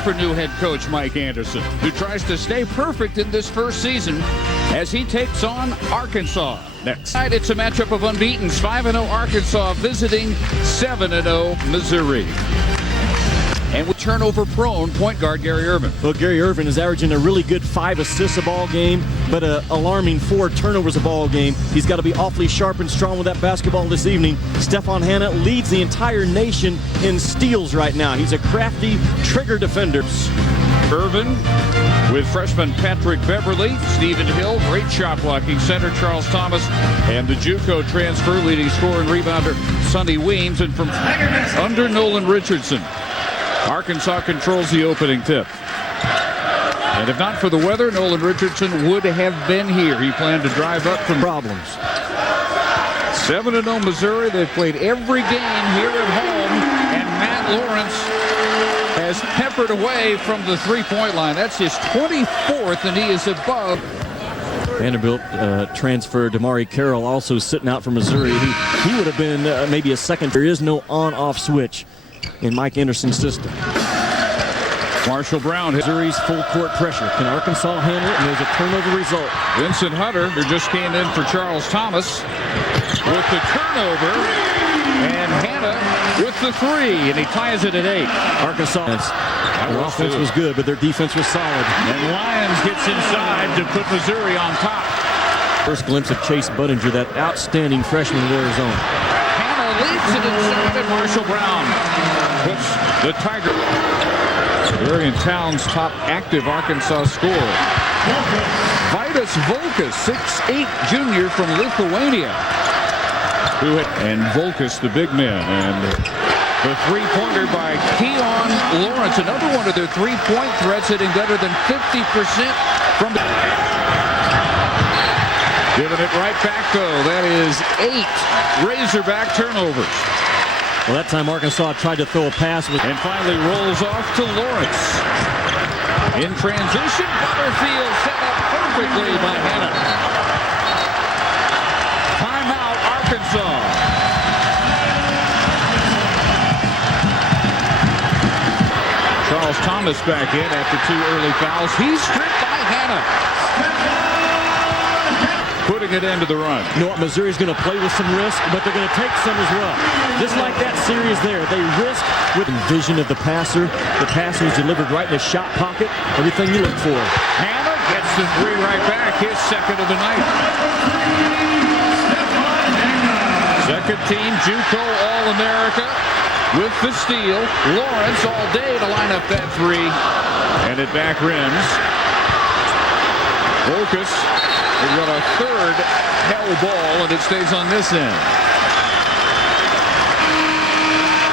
for new head coach Mike Anderson, who tries to stay perfect in this first season as he takes on Arkansas. Next night, it's a matchup of unbeatens. 5-0 Arkansas visiting 7-0 Missouri. And with turnover-prone point guard Gary Irvin. Well, Gary Irvin is averaging a really good 5 assists a ball game, but an alarming 4 turnovers a ball game. He's got to be awfully sharp and strong with that basketball this evening. Stephon Hanna leads the entire nation in steals right now. He's a crafty trigger defender. Irvin with freshman Patrick Beverly, Stephen Hill, great shot blocking center Charles Thomas, and the JUCO transfer leading scorer and rebounder Sonny Weems, and from under Nolan Richardson. Arkansas controls the opening tip. And if not for the weather, Nolan Richardson would have been here. He planned to drive up from problems. 7-0 Missouri. They've played every game here at home, and Matt Lawrence has peppered away from the three-point line. That's his 24th, and he is above. Vanderbilt transfer Damari Carroll also sitting out for Missouri. He would have been maybe a second. There is no on-off switch in Mike Anderson's system. Marshall Brown, Missouri's full court pressure. Can Arkansas handle it? And there's a turnover result. Vincent Hunter, who just came in for Charles Thomas, with the turnover, and Hanna with the 3, and he ties it at 8. Arkansas, their offense was good, but their defense was solid. And Lyons gets inside to put Missouri on top. First glimpse of Chase Budinger, that outstanding freshman of Arizona. Leads it inside, and Marshall Brown puts the Tiger. Darian Towns, top active Arkansas scorer. Vitus Volkus, 6'8" junior from Lithuania. And Volkus, the big man. And the three-pointer by Keon Lawrence, another one of their three-point threats, hitting better than 50% from the... Giving it right back, though. That is 8 Razorback turnovers. Well, that time Arkansas tried to throw a pass. And finally rolls off to Lawrence. In transition, Butterfield set up perfectly by Hanna. Timeout, Arkansas. Charles Thomas back in after 2 early fouls. He's stripped by Hanna. Putting it into the run. You know what? Missouri's going to play with some risk, but they're going to take some as well. Just like that series there. They risk with vision of the passer. The passer is delivered right in the shot pocket. Everything you look for. Hanna gets the 3 right back. His second of the night. Second team JUCO All-America with the steal. Lawrence all day to line up that 3. And it back rims. Volkus. We've got a third hell ball, and it stays on this end.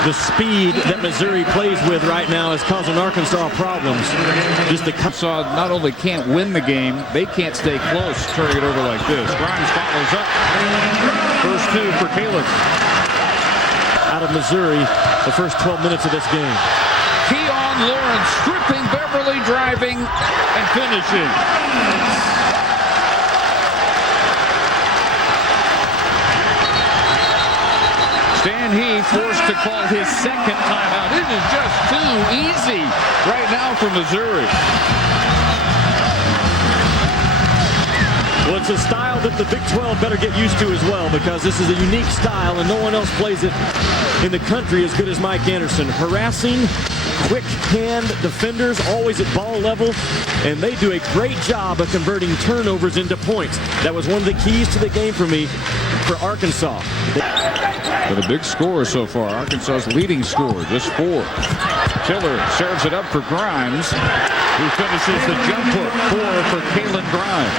The speed that Missouri plays with right now is causing Arkansas problems. Just the Arkansas not only can't win the game, they can't stay close, turning it over like this. Grimes follows up. First 2 for Caleb. Out of Missouri, the first 12 minutes of this game. Keon Lawrence stripping, Beverly driving, and finishing. Stan Heath forced to call his second timeout. It is just too easy right now for Missouri. Well, it's a style that the Big 12 better get used to as well, because this is a unique style and no one else plays it in the country as good as Mike Anderson. Harassing, quick hand defenders, always at ball level, and they do a great job of converting turnovers into points. That was one of the keys to the game for me for Arkansas. But a big score so far. Arkansas's leading scorer, just 4. Tiller serves it up for Grimes, who finishes the jump hook. 4 for Kalen Grimes.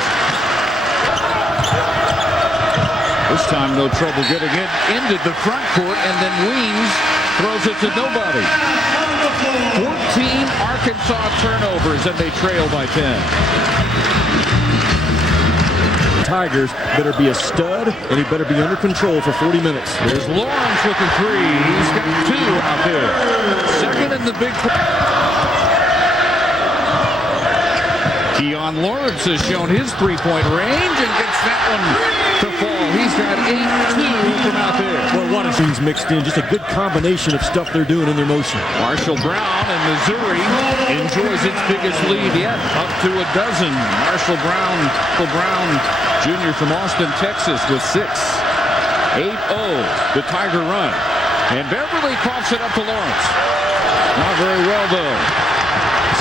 This time no trouble getting it into the front court, and then Weems throws it to nobody. 14 Arkansas turnovers, and they trail by 10. Tigers better be a stud, and he better be under control for 40 minutes. There's Lawrence with the 3. He's got 2 out there. Second in the Big 12. Keon Lawrence has shown his three-point range and gets that one to fall. he's got 8-2 from out there. Well, what a team's mixed in. Just a good combination of stuff they're doing in their motion. Marshall Brown and Missouri enjoys its biggest lead yet, up to a dozen. Marshall Brown Jr. from Austin, Texas with 6. 8-0, the Tiger run. And Beverly coughs it up to Lawrence. Not very well, though.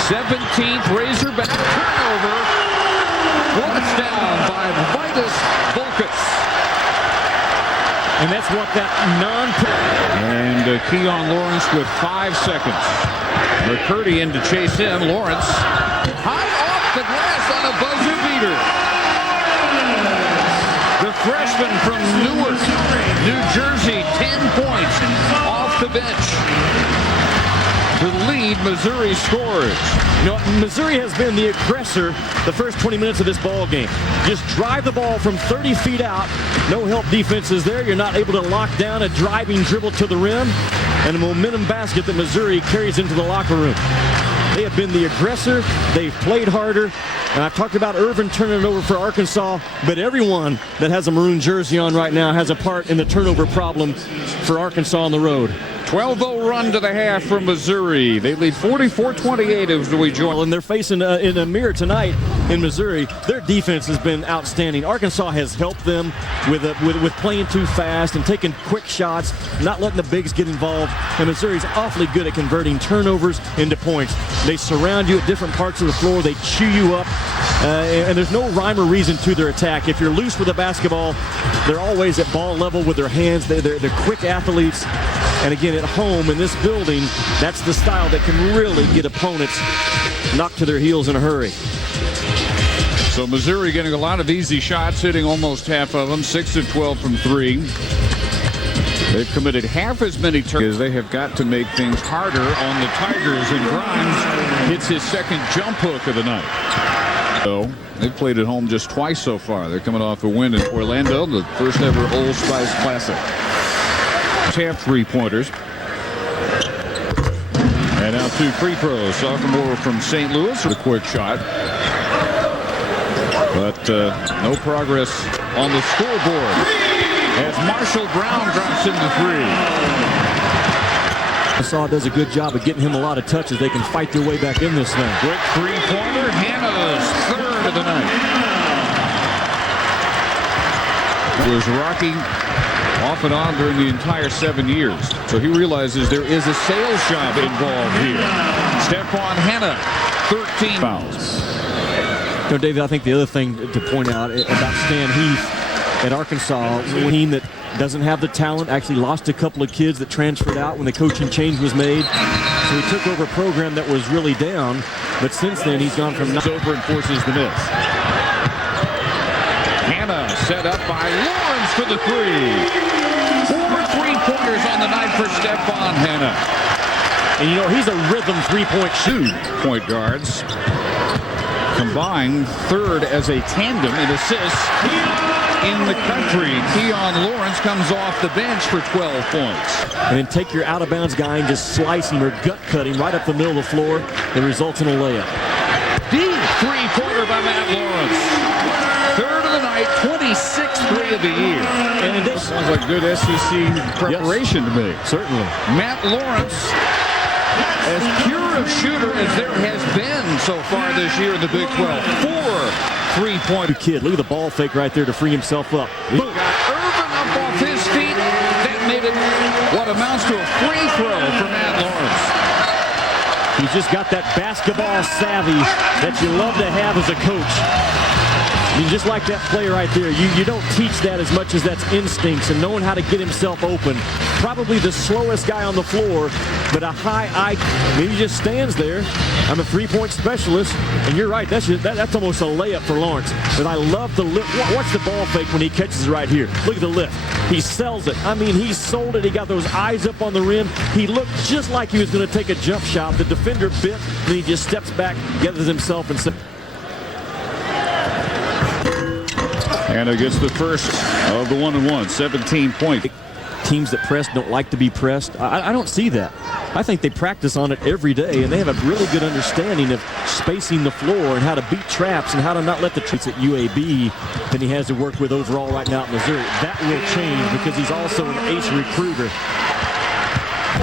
17th Razorback turnover. Brought down by Vitus Volkus. And that's what that And Keon Lawrence with 5 seconds. McCurdy in to chase him. Lawrence high off the glass on a buzzer beater. The freshman from Newark, New Jersey, 10 points off the bench to lead Missouri scores. You know, Missouri has been the aggressor the first 20 minutes of this ball game. Just drive the ball from 30 feet out. No help defense is there. You're not able to lock down a driving dribble to the rim and a momentum basket that Missouri carries into the locker room. They have been the aggressor. They've played harder. And I've talked about Irvin turning it over for Arkansas, but everyone that has a maroon jersey on right now has a part in the turnover problem for Arkansas on the road. 12-0 run to the half from Missouri. They lead 44-28 as we join. And they're facing in a mirror tonight in Missouri. Their defense has been outstanding. Arkansas has helped them with playing too fast and taking quick shots, not letting the bigs get involved. And Missouri's awfully good at converting turnovers into points. They surround you at different parts of the floor. They chew you up. And there's no rhyme or reason to their attack. If you're loose with a basketball, they're always at ball level with their hands. They're quick athletes. And again, at home in this building, that's the style that can really get opponents knocked to their heels in a hurry. So Missouri getting a lot of easy shots, hitting almost half of them, 6 of 12 from 3. They've committed half as many turnovers. They have got to make things harder on the Tigers, and Grimes hits his second jump hook of the night. So they've played at home just twice so far. They're coming off a win in Orlando, the first ever Old Spice Classic. Half three-pointers. And now 2 free throws. Sophomore from St. Louis with a quick shot. But no progress on the scoreboard as Marshall Brown drops into 3. Arkansas does a good job of getting him a lot of touches. They can fight their way back in this thing. Quick three-pointer. Hannah's 3rd of the night. Was rocking off and on during the entire 7 years. So he realizes there is a sales job involved here. Stephon Hannah, 13 fouls. You know, David, I think the other thing to point out about Stan Heath at Arkansas, a team that doesn't have the talent, actually lost a couple of kids that transferred out when the coaching change was made. So he took over a program that was really down, but since then he's gone from over and forces the miss. Hannah set up by Lawrence for the 3. 4 3-pointers on the night for Stephon Hannah. And you know, he's a rhythm three-point shooter. Point guards combined 3rd as a tandem in assists in the country. Keon Lawrence comes off the bench for 12 points. And then take your out-of-bounds guy and just slice him or gut-cut right up the middle of the floor. It results in a layup. Deep 3-pointer by Matt Lawrence. 3rd of the night, 26th 3 of the year. And this sounds like good SEC preparation to me. Certainly. Matt Lawrence, as pure a shooter as there has been so far this year in the Big 12. 4 3-pointer. Kid, look at the ball fake right there to free himself up. He got Irvin up off his feet. That made it what amounts to a free throw for Matt Lawrence. He's just got that basketball savvy that you love to have as a coach. I mean, just like that play right there, you don't teach that as much as that's instincts and knowing how to get himself open. Probably the slowest guy on the floor, but a high IQ. I mean, he just stands there. I'm a three-point specialist, and you're right. That's almost a layup for Lawrence. But I love the lift. Watch the ball fake when he catches right here. Look at the lift. He sells it. I mean, he sold it. He got those eyes up on the rim. He looked just like he was going to take a jump shot. The defender bit, and he just steps back, gathers himself, and says. And it gets the first of the 1-and-1, 17 points. Teams that press don't like to be pressed. I don't see that. I think they practice on it every day, and they have a really good understanding of spacing the floor and how to beat traps and how to not let the traps at UAB than he has to work with overall right now at Missouri. That will change because he's also an ace recruiter.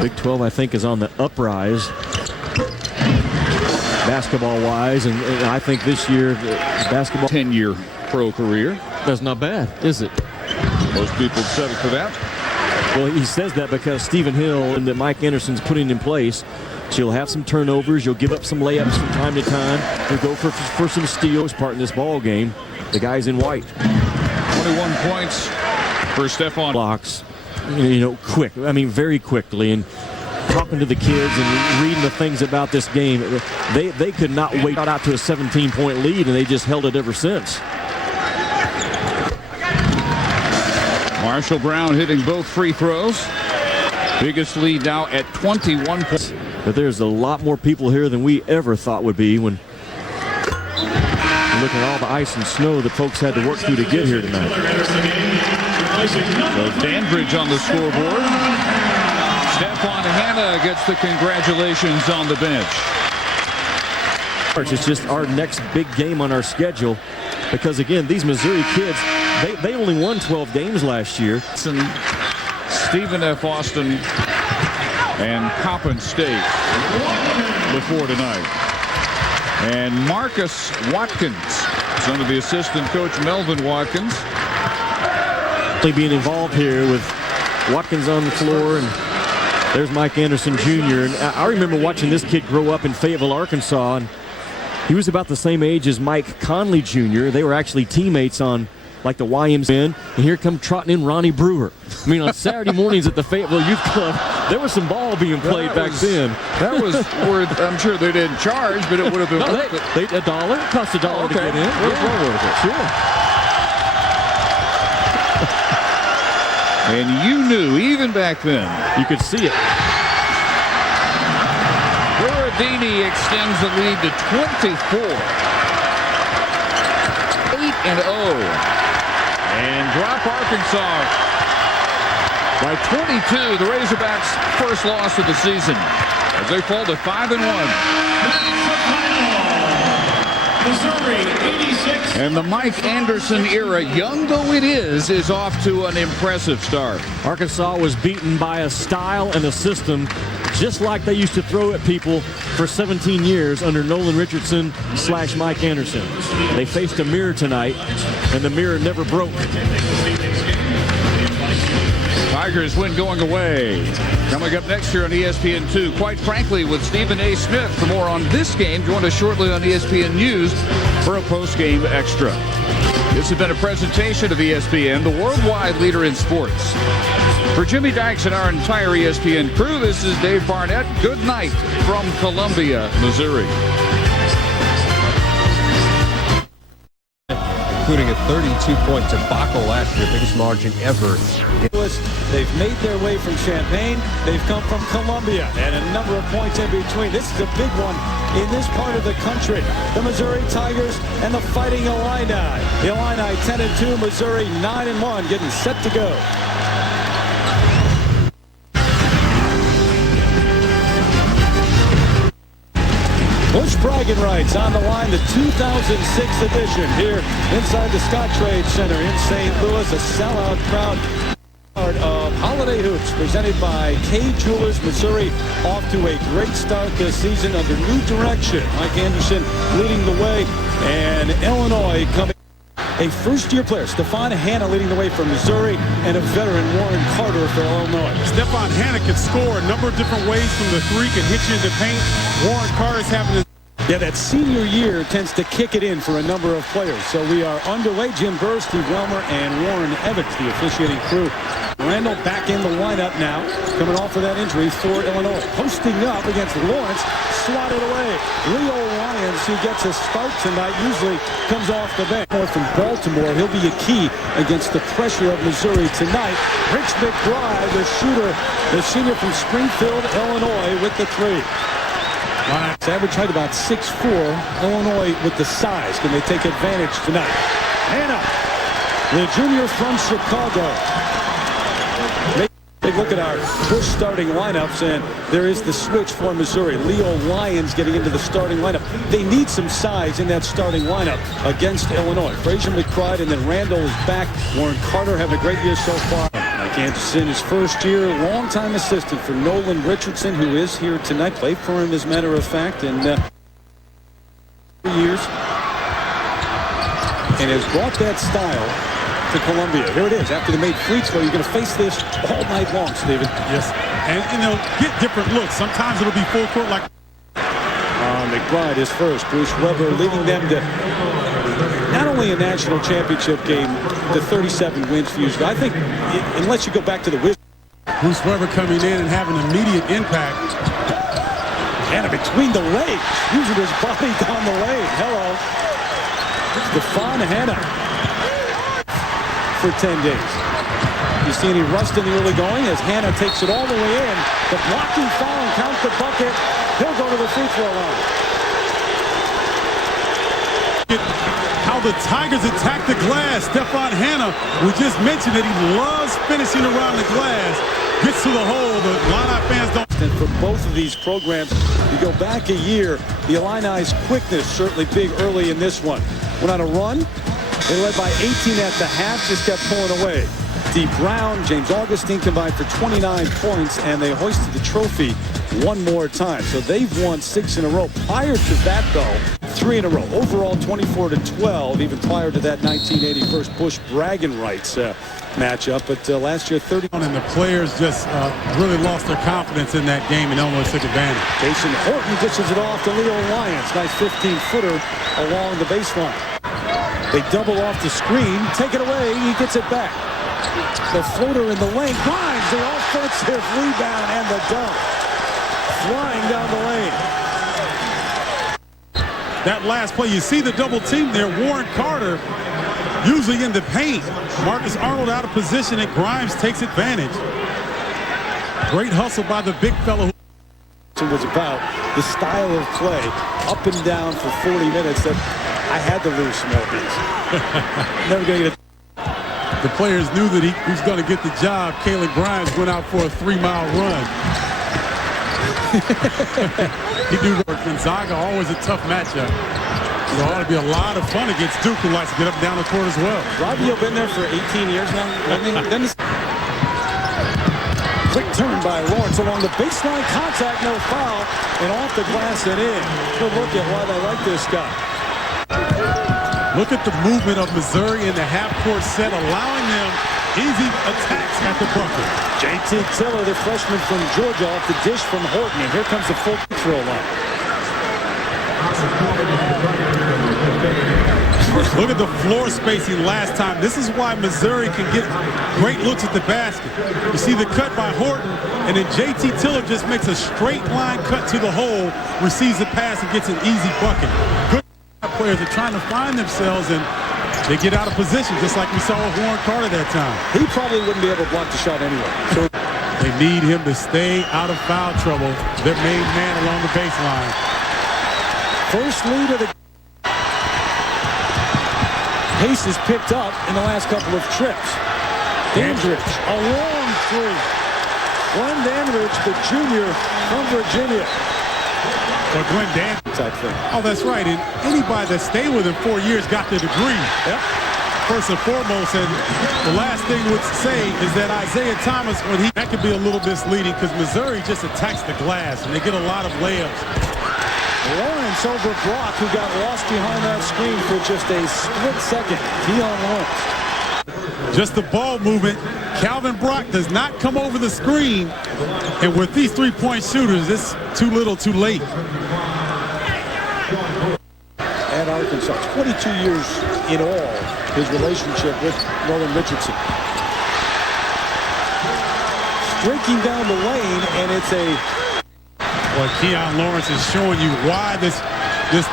Big 12, I think, is on the uprise basketball-wise, and I think this year basketball 10-year pro career. That's not bad, is it? Most people settle for that. Well, he says that because Stephen Hill and that Mike Anderson's putting in place. She'll have some turnovers. You'll give up some layups from time to time. You'll go for some steals part in this ball game. The guy's in white. 21 points for Stephon. Blocks, quick. I mean, very quickly. And talking to the kids and reading the things about this game, they could not wait out to a 17-point lead, and they just held it ever since. Marshall Brown hitting both free throws. Biggest lead now at 21 points. But there's a lot more people here than we ever thought would be when look at all the ice and snow that folks had to work through to get here tonight. So Dandridge on the scoreboard. Stephon Hanna gets the congratulations on the bench. It's just our next big game on our schedule because, again, these Missouri kids, they only won 12 games last year. Stephen F. Austin and Coppin State before tonight. And Marcus Watkins, son of the assistant coach Melvin Watkins. Being involved here with Watkins on the floor, and there's Mike Anderson Jr. And I remember watching this kid grow up in Fayetteville, Arkansas, and he was about the same age as Mike Conley Jr. They were actually teammates on like the YMCA, and here come trotting in Ronnie Brewer. I mean, on Saturday mornings at the Fayetteville Youth Club, there was some ball being played back then. That was where I'm sure they didn't charge, but it would have been worth it. $1. It cost $1 to get in. Well worth it. Sure. And you knew, even back then, you could see it. Berardini extends the lead to 24. 8-0. And drop Arkansas by 22. The Razorbacks' first loss of the season as they fall to 5-1. Missouri 86. And the Mike Anderson era, young though it is off to an impressive start. Arkansas was beaten by a style and a system just like they used to throw at people for 17 years under Nolan Richardson / Mike Anderson. They faced a mirror tonight, and the mirror never broke. Tigers win going away. Coming up next year on ESPN2, quite frankly, with Stephen A. Smith. For more on this game, join us shortly on ESPN News for a post-game extra. This has been a presentation of ESPN, the worldwide leader in sports. For Jimmy Dykes and our entire ESPN crew, this is Dave Barnett. Good night from Columbia, Missouri. Including a 32-point debacle last year, biggest margin ever. They've made their way from Champaign. They've come from Columbia, and a number of points in between. This is a big one in this part of the country. The Missouri Tigers and the Fighting Illini. The Illini 10-2, Missouri 9-1, getting set to go. Bush bragging rights on the line, the 2006 edition here inside the Scottrade Center in St. Louis. A sellout crowd of Holiday Hoops presented by K Jewelers. Missouri off to a great start this season under new direction. Mike Anderson leading the way, and Illinois coming. A first-year player, Stephon Hanna, leading the way for Missouri, and a veteran, Warren Carter, for Illinois. Stephon Hanna can score a number of different ways from the three, can hit you in the paint. Warren Carter's having his... Yeah, that senior year tends to kick it in for a number of players. So we are underway. Jim Burr, Steve Welmer, and Warren Evans, the officiating crew. Randall back in the lineup now, coming off of that injury for Illinois. Posting up against Lawrence, swatted away. Leo Lyons, who gets a start tonight, usually comes off the bench. From Baltimore, he'll be a key against the pressure of Missouri tonight. Rich McBride, the shooter, the senior from Springfield, Illinois, with the three. His average height about 6'4". Illinois with the size. Can they take advantage tonight? Hanna, the junior from Chicago. They look at our Bush starting lineups, and there is the switch for Missouri. Leo Lyons getting into the starting lineup. They need some size in that starting lineup against Illinois. Frazier McBride and then Randall is back. Warren Carter having a great year so far. Kansas in his first year, longtime assistant for Nolan Richardson, who is here tonight. Played for him, as a matter of fact, in years. And has brought that style to Columbia. Here it is. After they made free throw, you're going to face this all night long, Steven. Yes. And, get different looks. Sometimes it'll be full court like. McBride is first. Bruce Weber leading them to not only a national championship game, to 37 wins for Houston. I think, unless you go back to the Wizards. Bruce Weber coming in and having immediate impact. And between the legs, using his body down the lane. Hello. Stefan Hanna for 10 days. You see any rust in the early going as Hanna takes it all the way in. The blocking foul and count the bucket. He'll go to the free throw line. How the Tigers attack the glass. Stefan Hanna, we just mentioned that he loves finishing around the glass. Gets to the hole. The Illini fans don't. And for both of these programs, you go back a year, the Illini's quickness certainly big early in this one. Went on a run. They led by 18 at the half, just kept pulling away. D. Brown, James Augustine combined for 29 points, and they hoisted the trophy one more time. So they've won 6 in a row. Prior to that, though, 3 in a row. Overall, 24-12, even prior to that 1981 Bush bragging rights matchup. But last year, 30. And the players just really lost their confidence in that game, and Illinois took advantage. Jason Horton dishes it off to Leo Lyons. Nice 15-footer along the baseline. They double off the screen, take it away, he gets it back. The floater in the lane, finds the offensive rebound and the dunk. Flying down the lane. That last play, you see the double team there. Warren Carter usually in the paint. Marcus Arnold out of position, and Grimes takes advantage. Great hustle by the big fellow. It was about the style of play, up and down for 40 minutes, that I had to lose some LBs. Never going to get it. The players knew that he was going to get the job. Kalen Grimes went out for a 3-mile run. He do work. Gonzaga, always a tough matchup. So it ought to be a lot of fun against Duke, who likes to get up and down the court as well. Robbie, you've been there for 18 years now. Quick turn by Lawrence along the baseline, contact, no foul, and off the glass and in. Good look at why they like this guy. Look at the movement of Missouri in the half-court set, allowing them easy attacks at the bucket. J.T. Tiller, the freshman from Georgia, off the dish from Horton, and here comes the full throw line. Look at the floor spacing last time. This is why Missouri can get great looks at the basket. You see the cut by Horton, and then J.T. Tiller just makes a straight line cut to the hole, receives the pass, and gets an easy bucket. Good players are trying to find themselves, and they get out of position, just like we saw with Warren Carter that time. He probably wouldn't be able to block the shot anyway. So they need him to stay out of foul trouble. Their main man along the baseline. First lead of the pace is picked up in the last couple of trips. Dandridge, a long three. Glenn Dandridge, the junior from Virginia. Or Glenn Dandridge type thing. Oh, that's right. And anybody that stayed with him 4 years got their degree. Yep. First and foremost, and the last thing would say is that Isaiah Thomas, that could be a little misleading because Missouri just attacks the glass and they get a lot of layups. Lawrence over Brock, who got lost behind that screen for just a split second. Deion Lawrence. Just the ball movement. Calvin Brock does not come over the screen. And with these three-point shooters, it's too little too late. At Arkansas, 22 years in all, his relationship with Nolan Richardson. Streaking down the lane, and it's a... Well, Keon Lawrence is showing you why this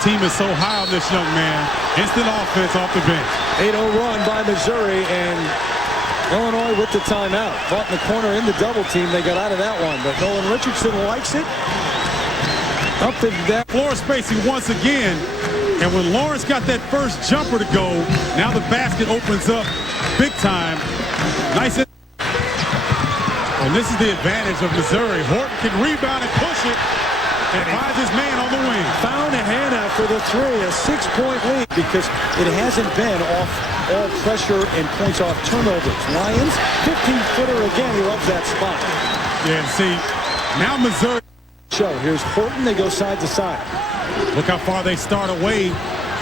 team is so high on this young man. Instant offense off the bench. 8-0 run by Missouri, and Illinois with the timeout. Caught in the corner in the double team. They got out of that one, but Nolan Richardson likes it. Up and down. Floor spacing once again. And when Lawrence got that first jumper to go, now the basket opens up big time. Nice. And this is the advantage of Missouri. Horton can rebound and push it and finds his man on the wing. Found Hannah for the three, a 6-point lead because it hasn't been off all pressure and points off turnovers. Lions, 15-footer again. He loves that spot. Yeah, and see, now Missouri. Here's Horton. They go side to side. Look how far they start away.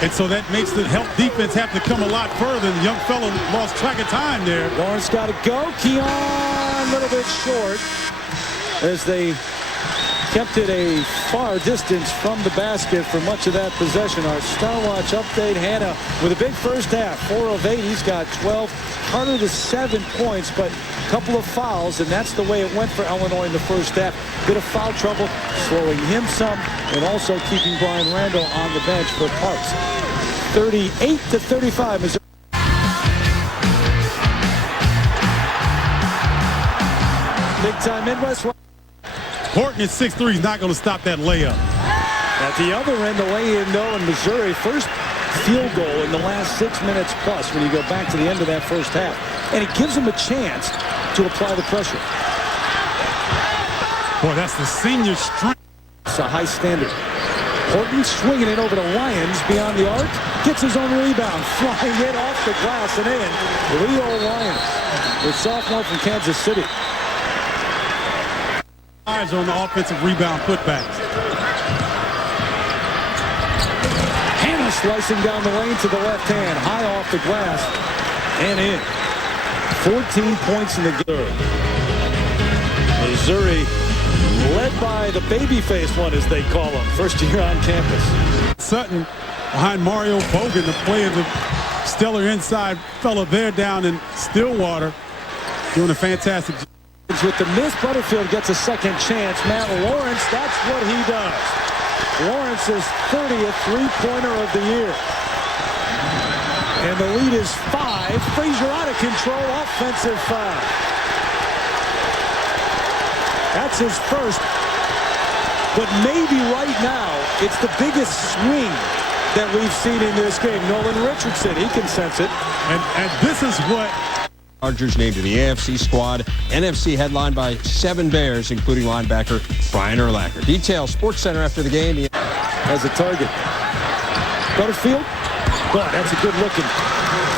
And so that makes the help defense have to come a lot further. The young fellow lost track of time there. Lawrence got to go. Keon a little bit short as they kept it a far distance from the basket for much of that possession. Our Star Watch update, Hannah with a big first half. 4 of 8. He's got 12. Carter to 7 points, but a couple of fouls, and that's the way it went for Illinois in the first half. Bit of foul trouble, slowing him some, and also keeping Brian Randall on the bench for Parks. 38-35, Missouri. Big time Midwest. Horton at 6'3", he's not going to stop that layup. At the other end, the way in though in Missouri, first field goal in the last 6 minutes plus when you go back to the end of that first half. And it gives them a chance to apply the pressure. Boy, that's the senior strength. It's a high standard. Horton swinging it over to Lyons beyond the arc. Gets his own rebound. Flying it off the glass and in. Leo Lyons, the sophomore from Kansas City. Eyes on the offensive rebound putbacks. Hannah slicing down the lane to the left hand. High off the glass and in. 14 points in the game. Missouri led by the babyface one, as they call him. First year on campus. Sutton behind Mario Bogan, the player, the stellar inside fellow there down in Stillwater, doing a fantastic job. With the miss, Butterfield gets a second chance. Matt Lawrence, that's what he does. Lawrence's 30th three-pointer of the year. And the lead is 5. Frazier out of control, offensive foul. That's his first. But maybe right now, it's the biggest swing that we've seen in this game. Nolan Richardson, he can sense it. And this is what Chargers named to the AFC squad. NFC headlined by 7 Bears, including linebacker Brian Urlacher. Details, Sports Center after the game. As a target. Butterfield. Boy, that's a good looking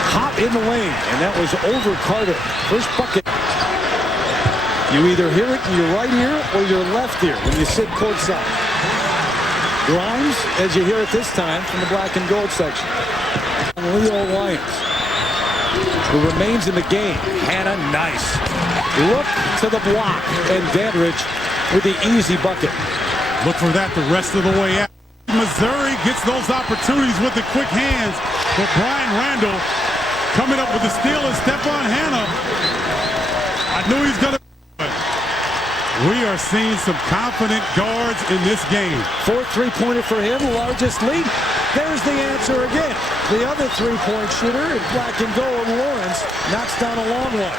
hop in the lane. And that was over Carter. First bucket. You either hear it in your right ear or your left ear when you sit courtside. Grimes, as you hear it this time, from the black and gold section. Leo Lyons, who remains in the game. Hannah, nice. Look to the block. And Dandridge with the easy bucket. Look for that the rest of the way out. Missouri gets those opportunities with the quick hands. But Brian Randall coming up with the steal and Stephon Hannah. I knew he's going to. We are seeing some confident guards in this game. 4th three-pointer for him, largest lead. There's the answer again. The other three-point shooter in black and gold, Lawrence, knocks down a long one.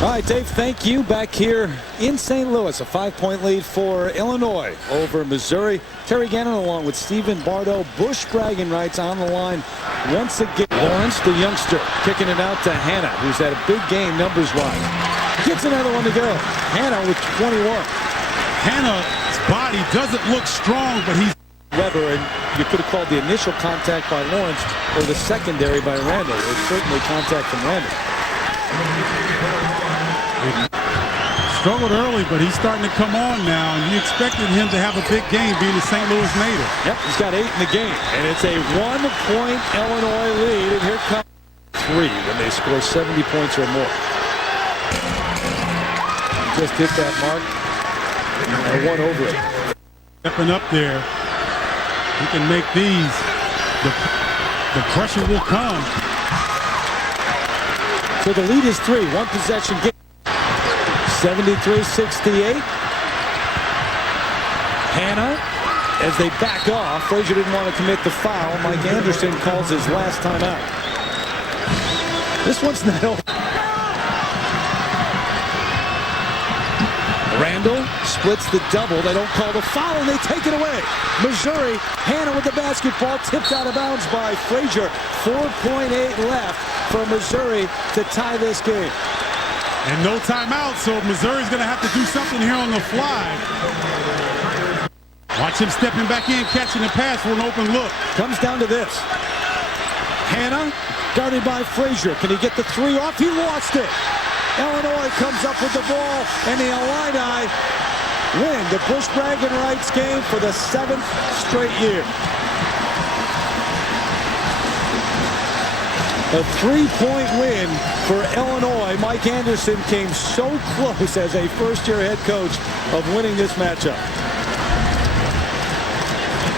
All right, Dave, thank you. Back here in St. Louis, a 5-point lead for Illinois over Missouri. Terry Gannon along with Stephen Bardo. Bush bragging rights on the line once again. Lawrence, the youngster, kicking it out to Hannah, who's had a big game numbers-wise. Gets another one to go. Hannah with 21. Hannah's body doesn't look strong, but he's Weber, and you could have called the initial contact by Lawrence or the secondary by Randall. It's certainly contact from Randall. struggled early, but he's starting to come on now, and you expected him to have a big game being a St. Louis native. Yep, he's got 8 in the game, and it's a 1-point Illinois lead, and here comes 3 when they score 70 points or more. Just hit that mark, and 1 over it. Stepping up there, he can make these. The pressure will come. So the lead is 3, 1 possession game. 73-68. Hannah, as they back off, Frazier didn't want to commit the foul. Mike Anderson calls his last time out. This one's not over. Randall splits the double. They don't call the foul, and they take it away. Missouri, Hannah with the basketball, tipped out of bounds by Frazier. 4.8 left for Missouri to tie this game. And no timeout, so Missouri's going to have to do something here on the fly. Watch him stepping back in, catching the pass for an open look. Comes down to this. Hannah, guarded by Frazier. Can he get the three off? He lost it. Illinois comes up with the ball, and the Illini win the Bush Bragging Rights game for the 7th straight year. A 3-point win for Illinois. Mike Anderson came so close as a first-year head coach of winning this matchup.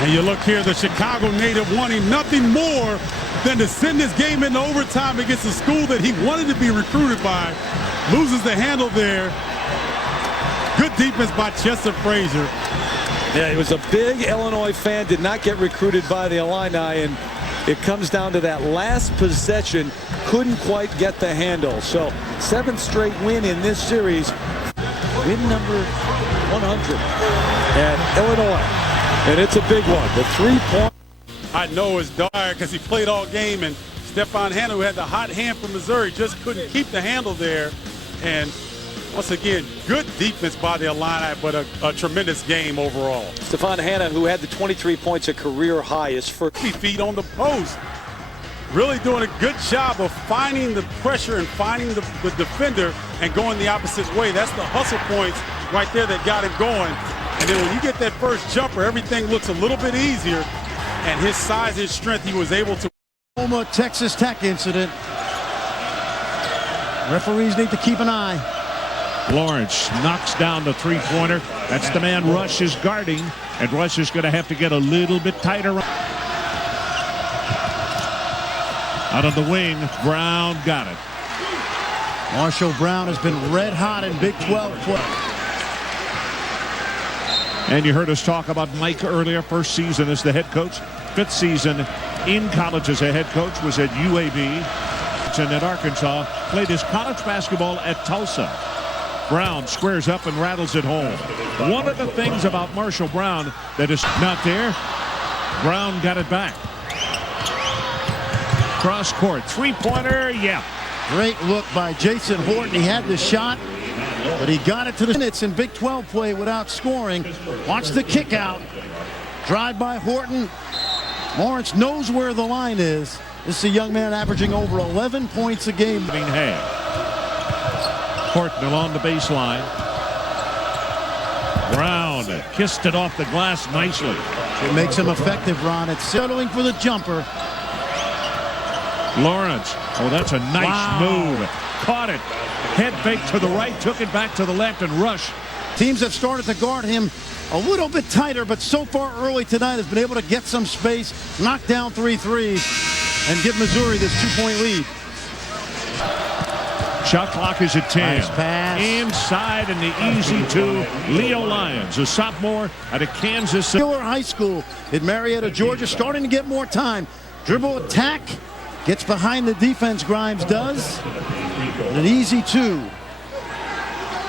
And you look here, the Chicago native wanting nothing more than to send this game into overtime against a school that he wanted to be recruited by. Loses the handle there. Good defense by Chester Frazier. Yeah, he was a big Illinois fan, did not get recruited by the Illini, and it comes down to that last possession, couldn't quite get the handle. So 7th straight win in this series. Win number 100 at Illinois. And it's a big one. The 3-point. I know it's dire because he played all game, and Stephon Hannah, who had the hot hand from Missouri, just couldn't keep the handle there. And once again, good defense by the Illini, but a tremendous game overall. Stephon Hannah, who had the 23 points, a career high, is for 50 feet on the post. Really doing a good job of finding the pressure and finding the defender and going the opposite way. That's the hustle points right there that got him going. And then when you get that first jumper, everything looks a little bit easier. And his size and strength, he was able to. Oklahoma Texas Tech incident. Referees need to keep an eye. Lawrence knocks down the three-pointer. That's the man Rush is guarding, and Rush is going to have to get a little bit tighter. Out of the wing, Brown got it. Marshall Brown has been red hot in Big 12 play. And you heard us talk about Mike earlier. First season as the head coach. 5th season in college as a head coach was at UAB. And at Arkansas, played his college basketball at Tulsa. Brown squares up and rattles it home. One of the things about Marshall Brown that is not there, Brown got it back. Cross court, three-pointer, yeah. Great look by Jason Horton. He had the shot, but he got it to the minutes in Big 12 play without scoring. Watch the kick out. Drive by Horton. Lawrence knows where the line is. This is a young man averaging over 11 points a game. Horton along the baseline. Brown kissed it off the glass nicely. It makes him effective, Ron. It's settling for the jumper. Lawrence, oh, that's a nice move. Caught it. Head fake to the right, took it back to the left, and Rush. Teams have started to guard him a little bit tighter, but so far early tonight has been able to get some space, knock down 3 threes, and give Missouri this 2-point lead. Shot clock is at 10. Nice pass. Inside and the easy two. Leo Lyons, a sophomore out of Kansas City. High School in Marietta, Georgia, starting to get more time. Dribble attack. Gets behind the defense, Grimes does. And an easy 2.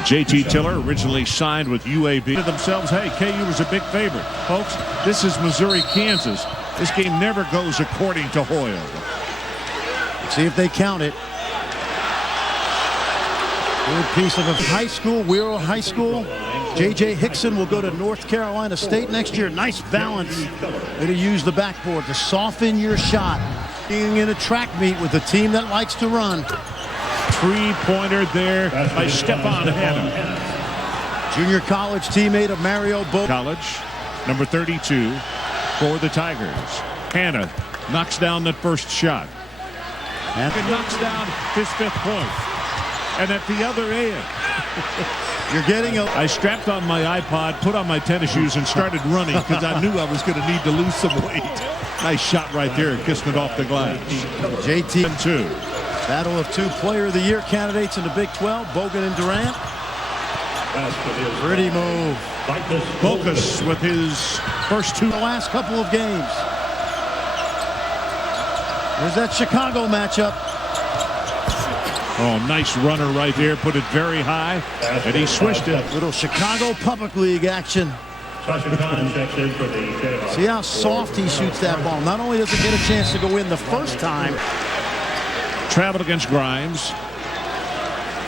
JT Tiller originally signed with UAB. To themselves, hey, KU was a big favorite. Folks, this is Missouri, Kansas. This game never goes according to Hoyle. Let's see if they count it. Good piece of a high school, Wheeler High School. J.J. Hickson will go to North Carolina State next year. Nice balance. Way to use the backboard to soften your shot. Being in a track meet with a team that likes to run. Three-pointer there by Stephon Hannah. Junior college teammate of Mario Bo. College, number 32 for the Tigers. Hannah knocks down that first shot. And knocks down his 5th point. And at the other end, you're getting a... I strapped on my iPod, put on my tennis shoes, and started running because I knew I was going to need to lose some weight. Nice shot right there, kissing it off the glass. JT. And 2. Battle of 2 Player of the Year candidates in the Big 12, Bogan and Durant. Pretty move. Bogus with his first 2. The last couple of games. There's that Chicago matchup. Oh, nice runner right there. Put it very high, and he swished it. Little Chicago Public League action. See how soft he shoots that ball. Not only does it get a chance to go in the first time. Traveled against Grimes.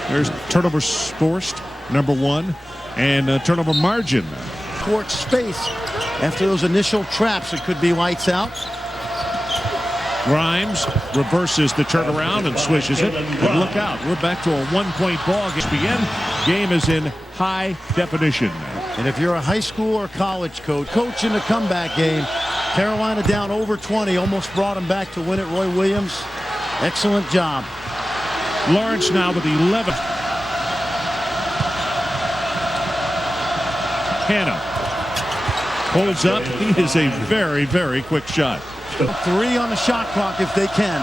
There's turnovers forced, number 1, and turnover margin. Court space. After those initial traps, it could be lights out. Grimes reverses the turnaround and swishes it. And look out, we're back to a 1-point ball game is in high definition. And if you're a high school or college coach in the comeback game, Carolina down over 20, almost brought him back to win it. Roy Williams, excellent job. Lawrence now with 11. Hanna holds up. He is a very, very quick shot. 3 on the shot clock if they can.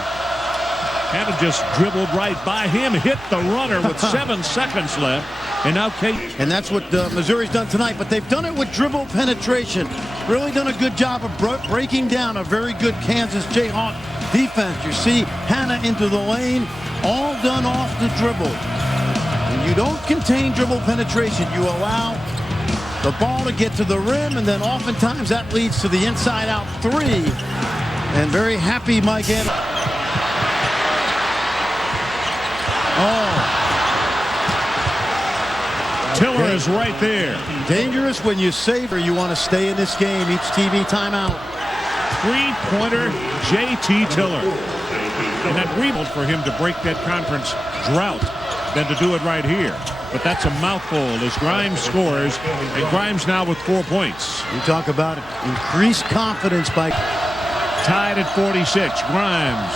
Hanna just dribbled right by him, hit the runner with 7 seconds left. And now Kate. And that's what Missouri's done tonight, but they've done it with dribble penetration. Really done a good job of breaking down a very good Kansas Jayhawk defense. You see Hanna into the lane, all done off the dribble. And you don't contain dribble penetration. You allow the ball to get to the rim, and then oftentimes that leads to the inside-out 3. And very happy Mike Anderson. Oh. Tiller is right there. Dangerous when you save or you want to stay in this game. Each TV timeout. 3-pointer J.T. Tiller. And that rebound for him to break that conference drought than to do it right here. But that's a mouthful as Grimes scores. And Grimes now with 4 points. You talk about increased confidence by... Tied at 46. Grimes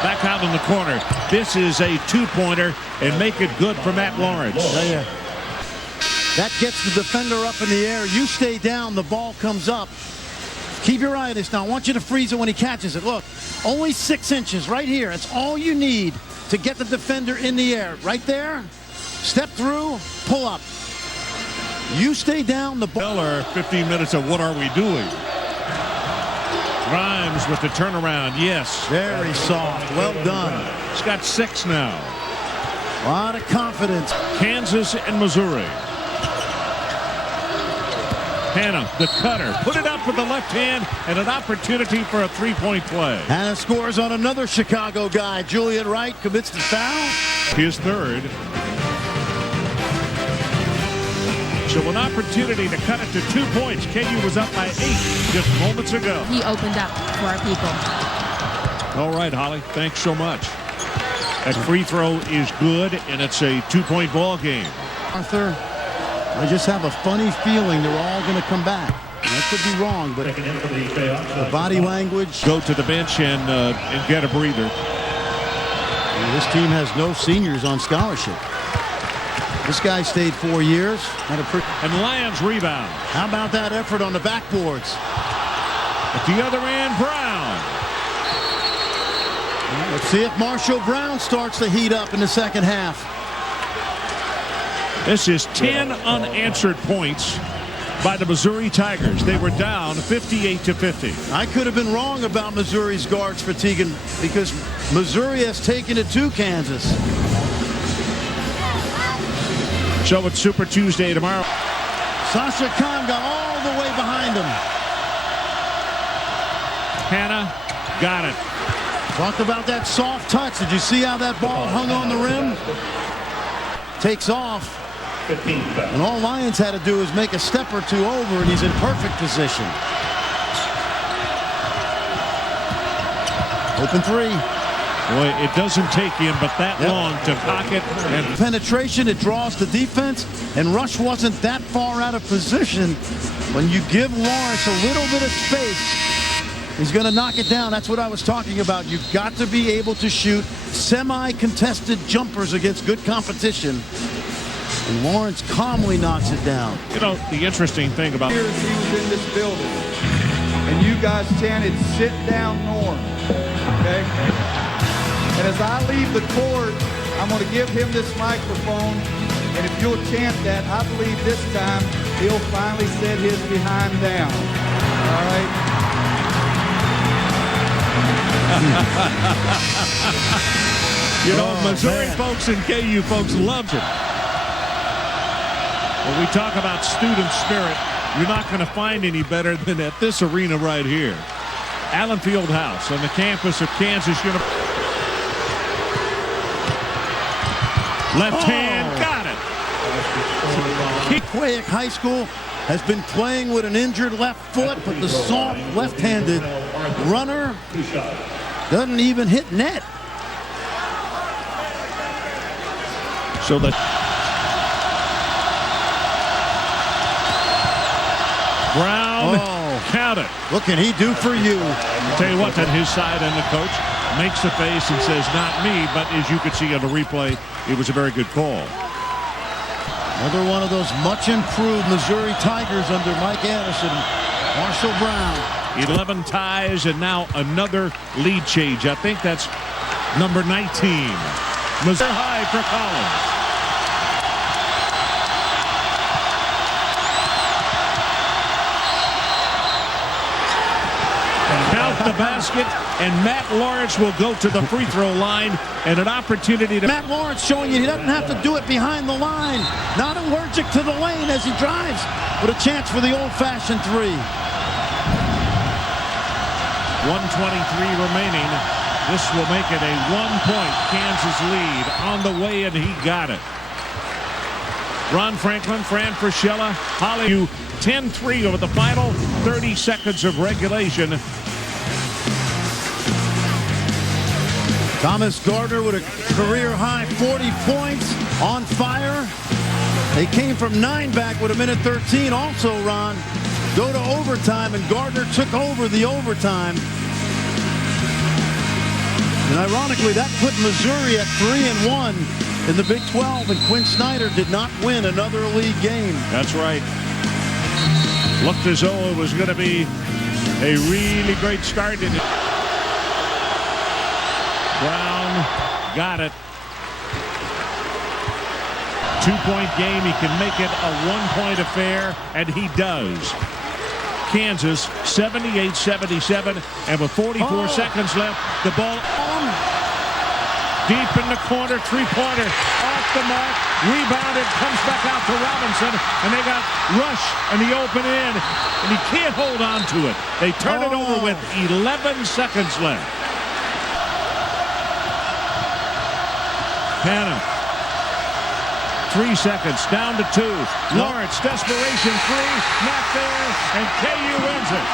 back out in the corner. This is a 2-pointer and make it good for Matt Lawrence. Yeah. That gets the defender up in the air. You stay down. The ball comes up. Keep your eye on this now. I want you to freeze it when he catches it. Look, only 6 inches right here. It's all you need to get the defender in the air. Right there. Step through. Pull up. You stay down. The ball. 15 minutes of what are we doing? Grimes with the turnaround. Yes. Very soft. Well done. He's got 6 now. A lot of confidence. Kansas and Missouri. Hanna, the cutter, put it up with the left hand, and an opportunity for a 3-point play. Hanna scores on another Chicago guy. Julian Wright commits the foul. His 3rd. So an opportunity to cut it to 2 points. KU was up by 8 just moments ago. He opened up for our people. All right, Holly, thanks so much. That free throw is good, and it's a 2-point ball game. Arthur, I just have a funny feeling they're all going to come back. I could be wrong, but the body language. Go to the bench and get a breather. And this team has no seniors on scholarship. This guy stayed 4 years. And Lyons rebound. How about that effort on the backboards? At the other end, Brown. Let's see if Marshall Brown starts to heat up in the second half. This is 10 unanswered points by the Missouri Tigers. They were down 58-50. I could have been wrong about Missouri's guards fatiguing because Missouri has taken it to Kansas. So it's Super Tuesday tomorrow. Sasha Khan got all the way behind him. Hanna got it. Talked about that soft touch. Did you see how that ball hung on the rim? Takes off. And all Lyons had to do is make a step or two over, and he's in perfect position. Open 3. Boy, it doesn't take him but that long to pocket. And penetration, it draws the defense, and Rush wasn't that far out of position. When you give Lawrence a little bit of space, he's going to knock it down. That's what I was talking about. You've got to be able to shoot semi-contested jumpers against good competition. And Lawrence calmly knocks it down. You know, the interesting thing about... Years he was in this building, and you guys chanted, "Sit down, Norm." Okay? And as I leave the court, I'm going to give him this microphone, and if you'll chant that, I believe this time he'll finally set his behind down. All right? You know, Missouri folks and KU folks loves it. When we talk about student spirit, you're not going to find any better than at this arena right here. Allen Fieldhouse on the campus of Kansas University. Left hand, got it. Quake High School has been playing with an injured left foot, but the soft left-handed runner doesn't even hit net. So the Brown count it. What can he do for you? Tell you what, that his side and the coach makes a face and says, not me, but as you could see on the replay, it was a very good call. Another one of those much improved Missouri Tigers under Mike Anderson. Marshall Brown. 11 ties and now another lead change. I think that's number 19. Missouri high for Collins. Count the basket, and Matt Lawrence will go to the free throw line, and an opportunity to... Matt Lawrence showing you he doesn't have to do it behind the line. Not allergic to the lane as he drives, but a chance for the old-fashioned three. 1:23 remaining. This will make it a 1-point Kansas lead on the way, and he got it. Ron Franklin, Fran Fraschilla, Holly, 10-3 over the final 30 seconds of regulation. Thomas Gardner with a career-high 40 points, on fire. They came from 9 back with a minute 13. Also, Ron, go to overtime, and Gardner took over the overtime. And ironically, that put Missouri at 3-1 in the Big 12, and Quinn Snyder did not win another league game. That's right. Looked as though it was going to be a really great start. Brown got it. 2-point game. He can make it a 1-point affair, and he does. Kansas 78-77, and with 44 seconds left, the ball deep in the corner, three-pointer off the mark, rebounded, comes back out to Robinson, and they got Rush in the open end, and he can't hold on to it. They turn it over with 11 seconds left. Hannah, 3 seconds, down to 2. Lawrence, desperation three, not there, and KU wins it.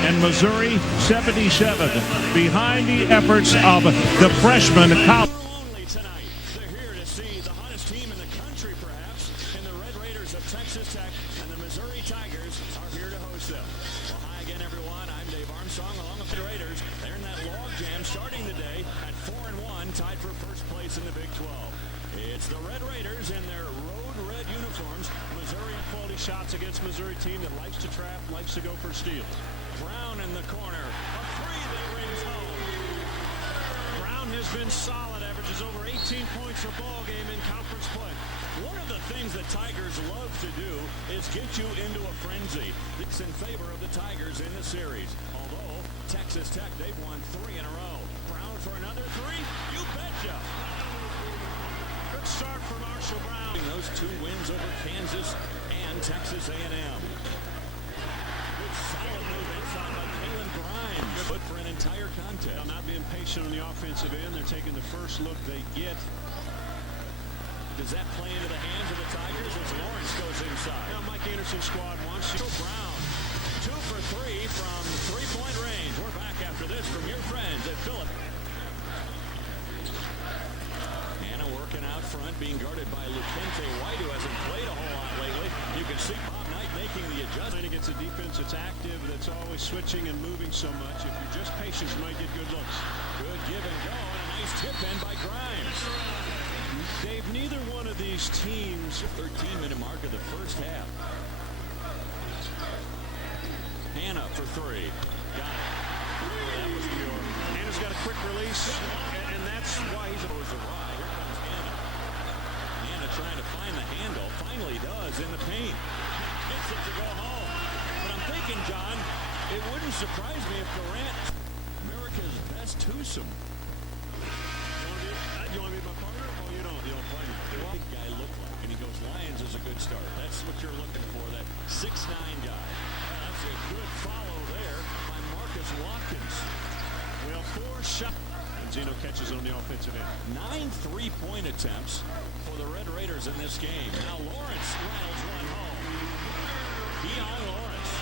And Missouri 77 behind the efforts of the freshman Collins. They're here to see the hottest team in the country, perhaps, and the Red Raiders of Texas Tech and the Missouri Tigers are here to host them. Well, hi again, everyone. I'm Dave Armstrong, along with the Raiders. They're in that log jam starting the day at 4-1, tied for first place in the Big 12. It's the Red Raiders in their road red uniforms. Missouri and quality shots against Missouri team that likes to trap, likes to go for steals. Brown in the corner, a three that rings home. Brown has been solid, averages over 18 points per ball game in conference play. One of the things that Tigers love to do is get you into a frenzy. It's in favor of the Tigers in the series. Although Texas Tech, they've won 3 in a row. Brown for another 3? You betcha. Good start for Marshall Brown. Those 2 wins over Kansas and Texas A&M. Good solid move inside by Kalen Grimes. Good for an entire contest. Not being patient on the offensive end. They're taking the first look they get. Does that play into the hands of the Tigers as Lawrence goes inside? Now Mike Anderson's squad wants to. Brown, 2 for 3 from three-point range. We're back after this from your friends at Philip. Hannah working out front, being guarded by Lucente White, who hasn't played a whole lot lately. You can see Bob Knight making the adjustment. Against a defense that's active, that's always switching and moving so much. If you're just patient, you might get good looks. Good give and go, and a nice tip in by Grimes. Dave, neither one of these teams, 13-minute mark of the first half. Hannah for 3. Got it. that was pure. Hannah's got a quick release, and that that's why he's always a ride. Here comes Hannah. Hannah trying to find the handle. Finally does in the paint. Gets it to go home. But I'm thinking, John, it wouldn't surprise me if Durant, America's best twosome. You want to be my partner? Oh, you don't. You don't play me. What the guy look like? And he goes, Lions is a good start. That's what you're looking for, that 6'9 guy. That's a good follow there by Marcus Watkins. Well, 4 shots. And Zeno catches on the offensive end. 9 3-point attempts for the Red Raiders in this game. Now Lawrence rattles one home. Keon Lawrence.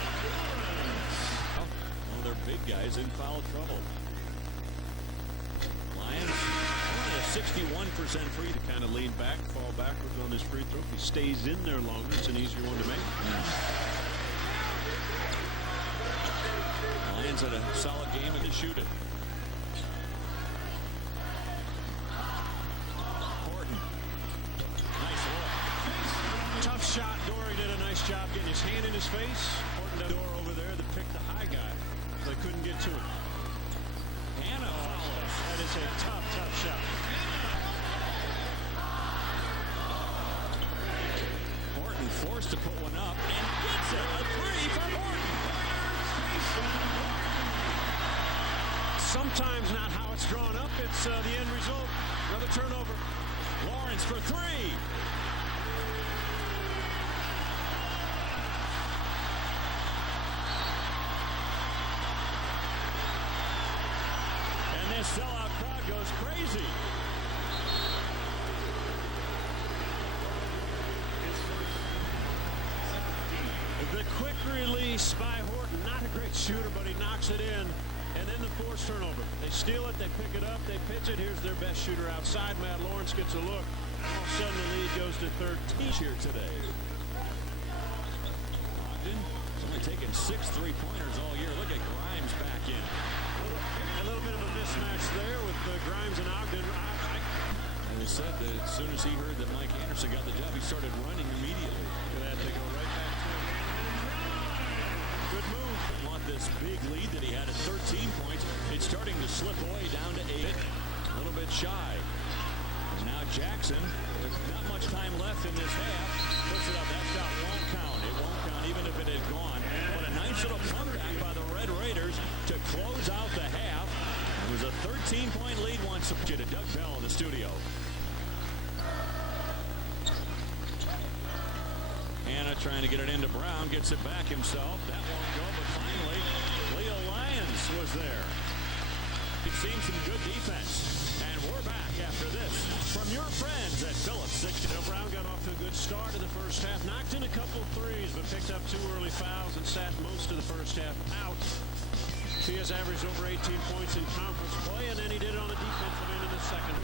One of their big guys in foul trouble. Lions only a 61% free. To kind of lean back, fall backwards on this free throw. If he stays in there longer, it's an easier one to make. Lions had a solid game and to shoot it. Horton. Nice look. Tough shot. Dory did a nice job getting his hand in his face. Horton the door over there that picked the high guy. They couldn't get to it. Hannah follows. That is a tough shot. Horton forced to put one up and gets it. A 3 from Horton. Sometimes not how it's drawn up. It's the end result. Another turnover. Lawrence for 3. And this sellout crowd goes crazy. The quick release by Horton. Not a great shooter, but he knocks it in. And then the forced turnover. They steal it, they pick it up, they pitch it. Here's their best shooter outside. Matt Lawrence gets a look. All of a sudden the lead goes to 13 here today. Ogden has only taken 6 3-pointers all year. Look at Grimes back in. A little bit of a mismatch there with Grimes and Ogden. And they said that as soon as he heard that Mike Anderson got the job, he started running immediately. Look at that, they go right back to him. Good move. Want this big lead that he had at 13 points. It's starting to slip away down to 8. A little bit shy. And now Jackson, there's not much time left in this half. Puts it up. That shot won't count. It won't count even if it had gone. But a nice little comeback by the Red Raiders to close out the half. It was a 13-point lead once. To Doug Bell in the studio. Hannah trying to get it into Brown. Gets it back himself. That won't go, but finally, Leo Lyons was there. We've seen some good defense. And we're back after this from your friends at Phillips 60. Brown got off to a good start in the first half. Knocked in a couple threes, but picked up 2 early fouls and sat most of the first half out. He has averaged over 18 points in conference play, and then he did it on the defensive end in the second.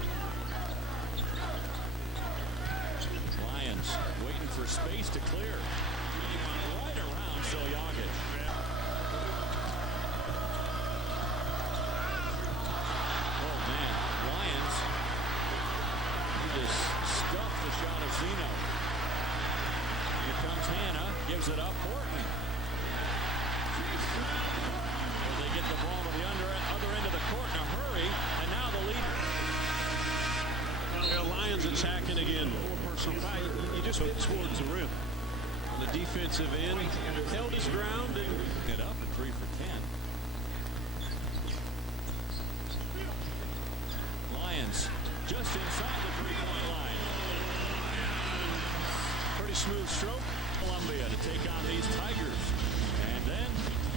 Lions waiting for space to clear. He went right around Siljagic. Oh, man. Lions. He just stuffed the shot of Zeno. Here comes Hannah. Gives it up. Horton. They get the ball to the other end of the court in a hurry. And now the lead. The Lions attacking again. More personal foul. He just went towards the rim. On the defensive end, held his ground and it up at 3 for 10. Lions just inside the 3-point line. pretty smooth stroke. Columbia to take on these Tigers. And then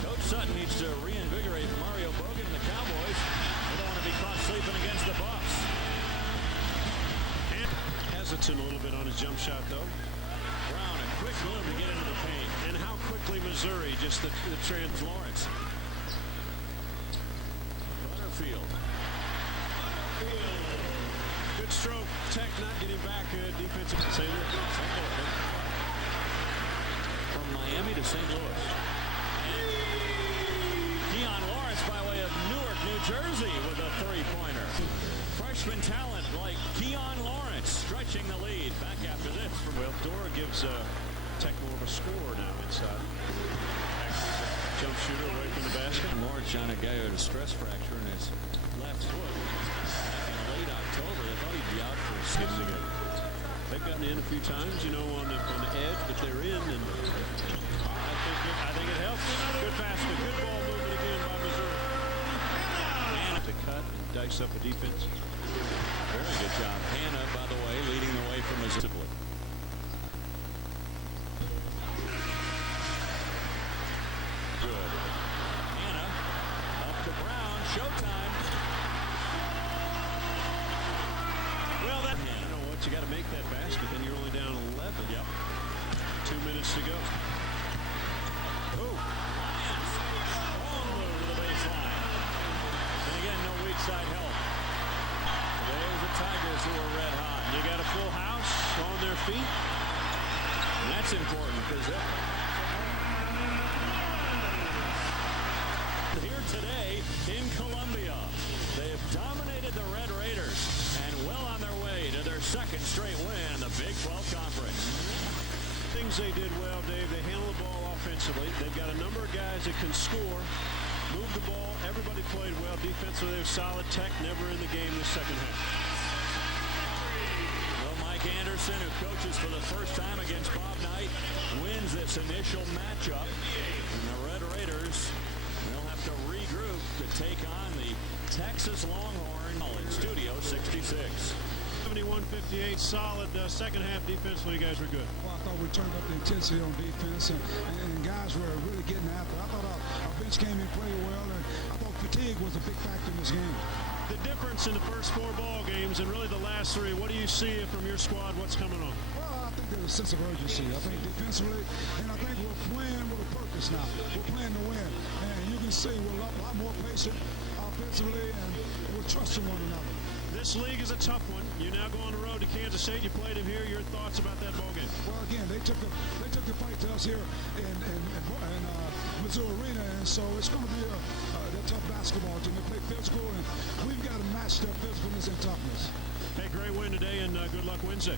Coach Sutton needs to reinvigorate Mario Bogan and the Cowboys. They don't want to be caught sleeping against the Bucks. Hesitant a little bit on his jump shot, though. Brown, a quick move to get into the paint. And how quickly Missouri, just the trans Lawrence. Butterfield. Good stroke. Tech not getting back. Defensive. St. Louis. From Miami to St. Louis. Keon Lawrence by way of Newark, New Jersey with a three-pointer. Freshman talent like Keon Lawrence stretching the lead. Back after this. Well, Dora gives Tech more of a score now inside. Jump shooter away from the basket. Lawrence on a guy with a stress fracture in his left foot. And laid he'd be out for 6 again. They've gotten in a few times, you know, on the edge, but they're in, and I think it helps. Good basket, good ball movement again by Missouri. And to cut and dice up a defense. Very good job. Hannah, by the way, leading the way from Mizzou. Good. Hannah up to Brown. Showtime. Well, that you know what? You got to make that basket. Then you're only down 11. Yep. 2 minutes to go. Oh. Strong move to the baseline. And again, no weak side help. There's the Tigers who are red hot. You got a full house on their feet. And that's important because here today in Columbia, they have dominated the Red Raiders and well on their way to their second straight win in the Big 12 Conference. Things they did well, Dave. They handle the ball offensively. They've got a number of guys that can score, move the ball. Everybody played well. Defensively, they have solid tech. Never in the game in the second half. Well, Mike Anderson, who coaches for the first time against Bob Knight, wins this initial matchup. And the Red Raiders will have to regroup to take on the Texas Longhorn in Studio 66. 71-58, solid second half defensively. You guys were good. Well, I thought we turned up the intensity on defense, and guys were really getting after it. I thought our bench came in played well, and I thought fatigue was a big factor in this game. The difference in the first 4 ball games and really the last 3, what do you see from your squad? What's coming on? Well, I think there's a sense of urgency. I think defensively, and I think we're playing with a purpose now. We're playing to win, and you can see we're a lot more patient offensively, and we're trusting one another. This league is a tough one. You now go on the road to Kansas State. You played him here. Your thoughts about that ball game? Well, again, they took the fight to us here in Mizzou Arena, and so it's going to be a tough basketball team. They play physical, and we've got to match their physicalness and toughness. Hey, great win today, and good luck Wednesday.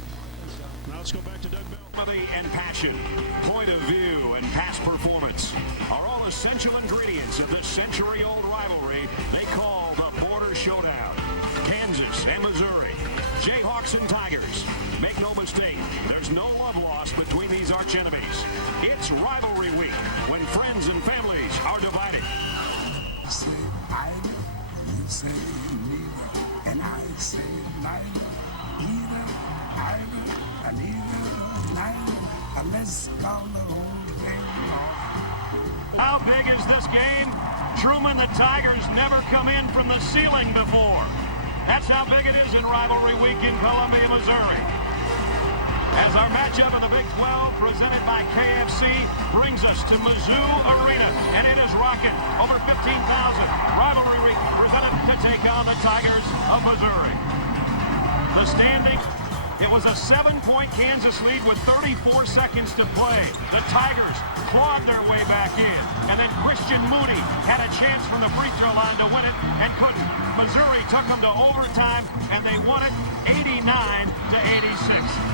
Now let's go back to Doug Bell. And passion, point of view, and past performance are all essential ingredients of this century-old rivalry they call the Border Showdown. Kansas and Missouri, Jayhawks and Tigers. Make no mistake, there's no love lost between these arch enemies. It's rivalry week when friends and families are divided. Say either, you say neither, and I say neither. Either, either, and either, neither, and let's call the whole thing off. How big is this game? Truman, the Tigers never come in from the ceiling before. That's how big it is in rivalry week in Columbia, Missouri. As our matchup in the Big 12 presented by KFC brings us to Mizzou Arena, and it is rocking. Over 15,000. Rivalry week presented to take on the Tigers of Missouri. The standing, it was a 7-point Kansas lead with 34 seconds to play. The Tigers clawed their way back in, and then Christian Moody had a chance from the free throw line to win it and couldn't. Missouri took them to overtime, and they won it 89-86.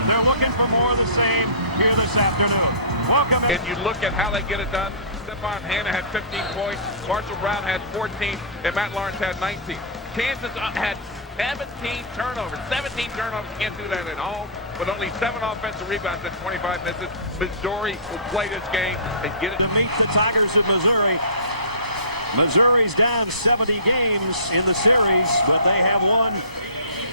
They're looking for more of the same here this afternoon. Welcome. And you look at how they get it done. Stephon Hannah had 15 points, Marshall Brown had 14, and Matt Lawrence had 19. Kansas had 17 turnovers. 17 turnovers. Can't do that at home. With only 7 offensive rebounds and 25 misses, Missouri will play this game and get it. To meet the Tigers of Missouri. Missouri's down 70 games in the series, but they have won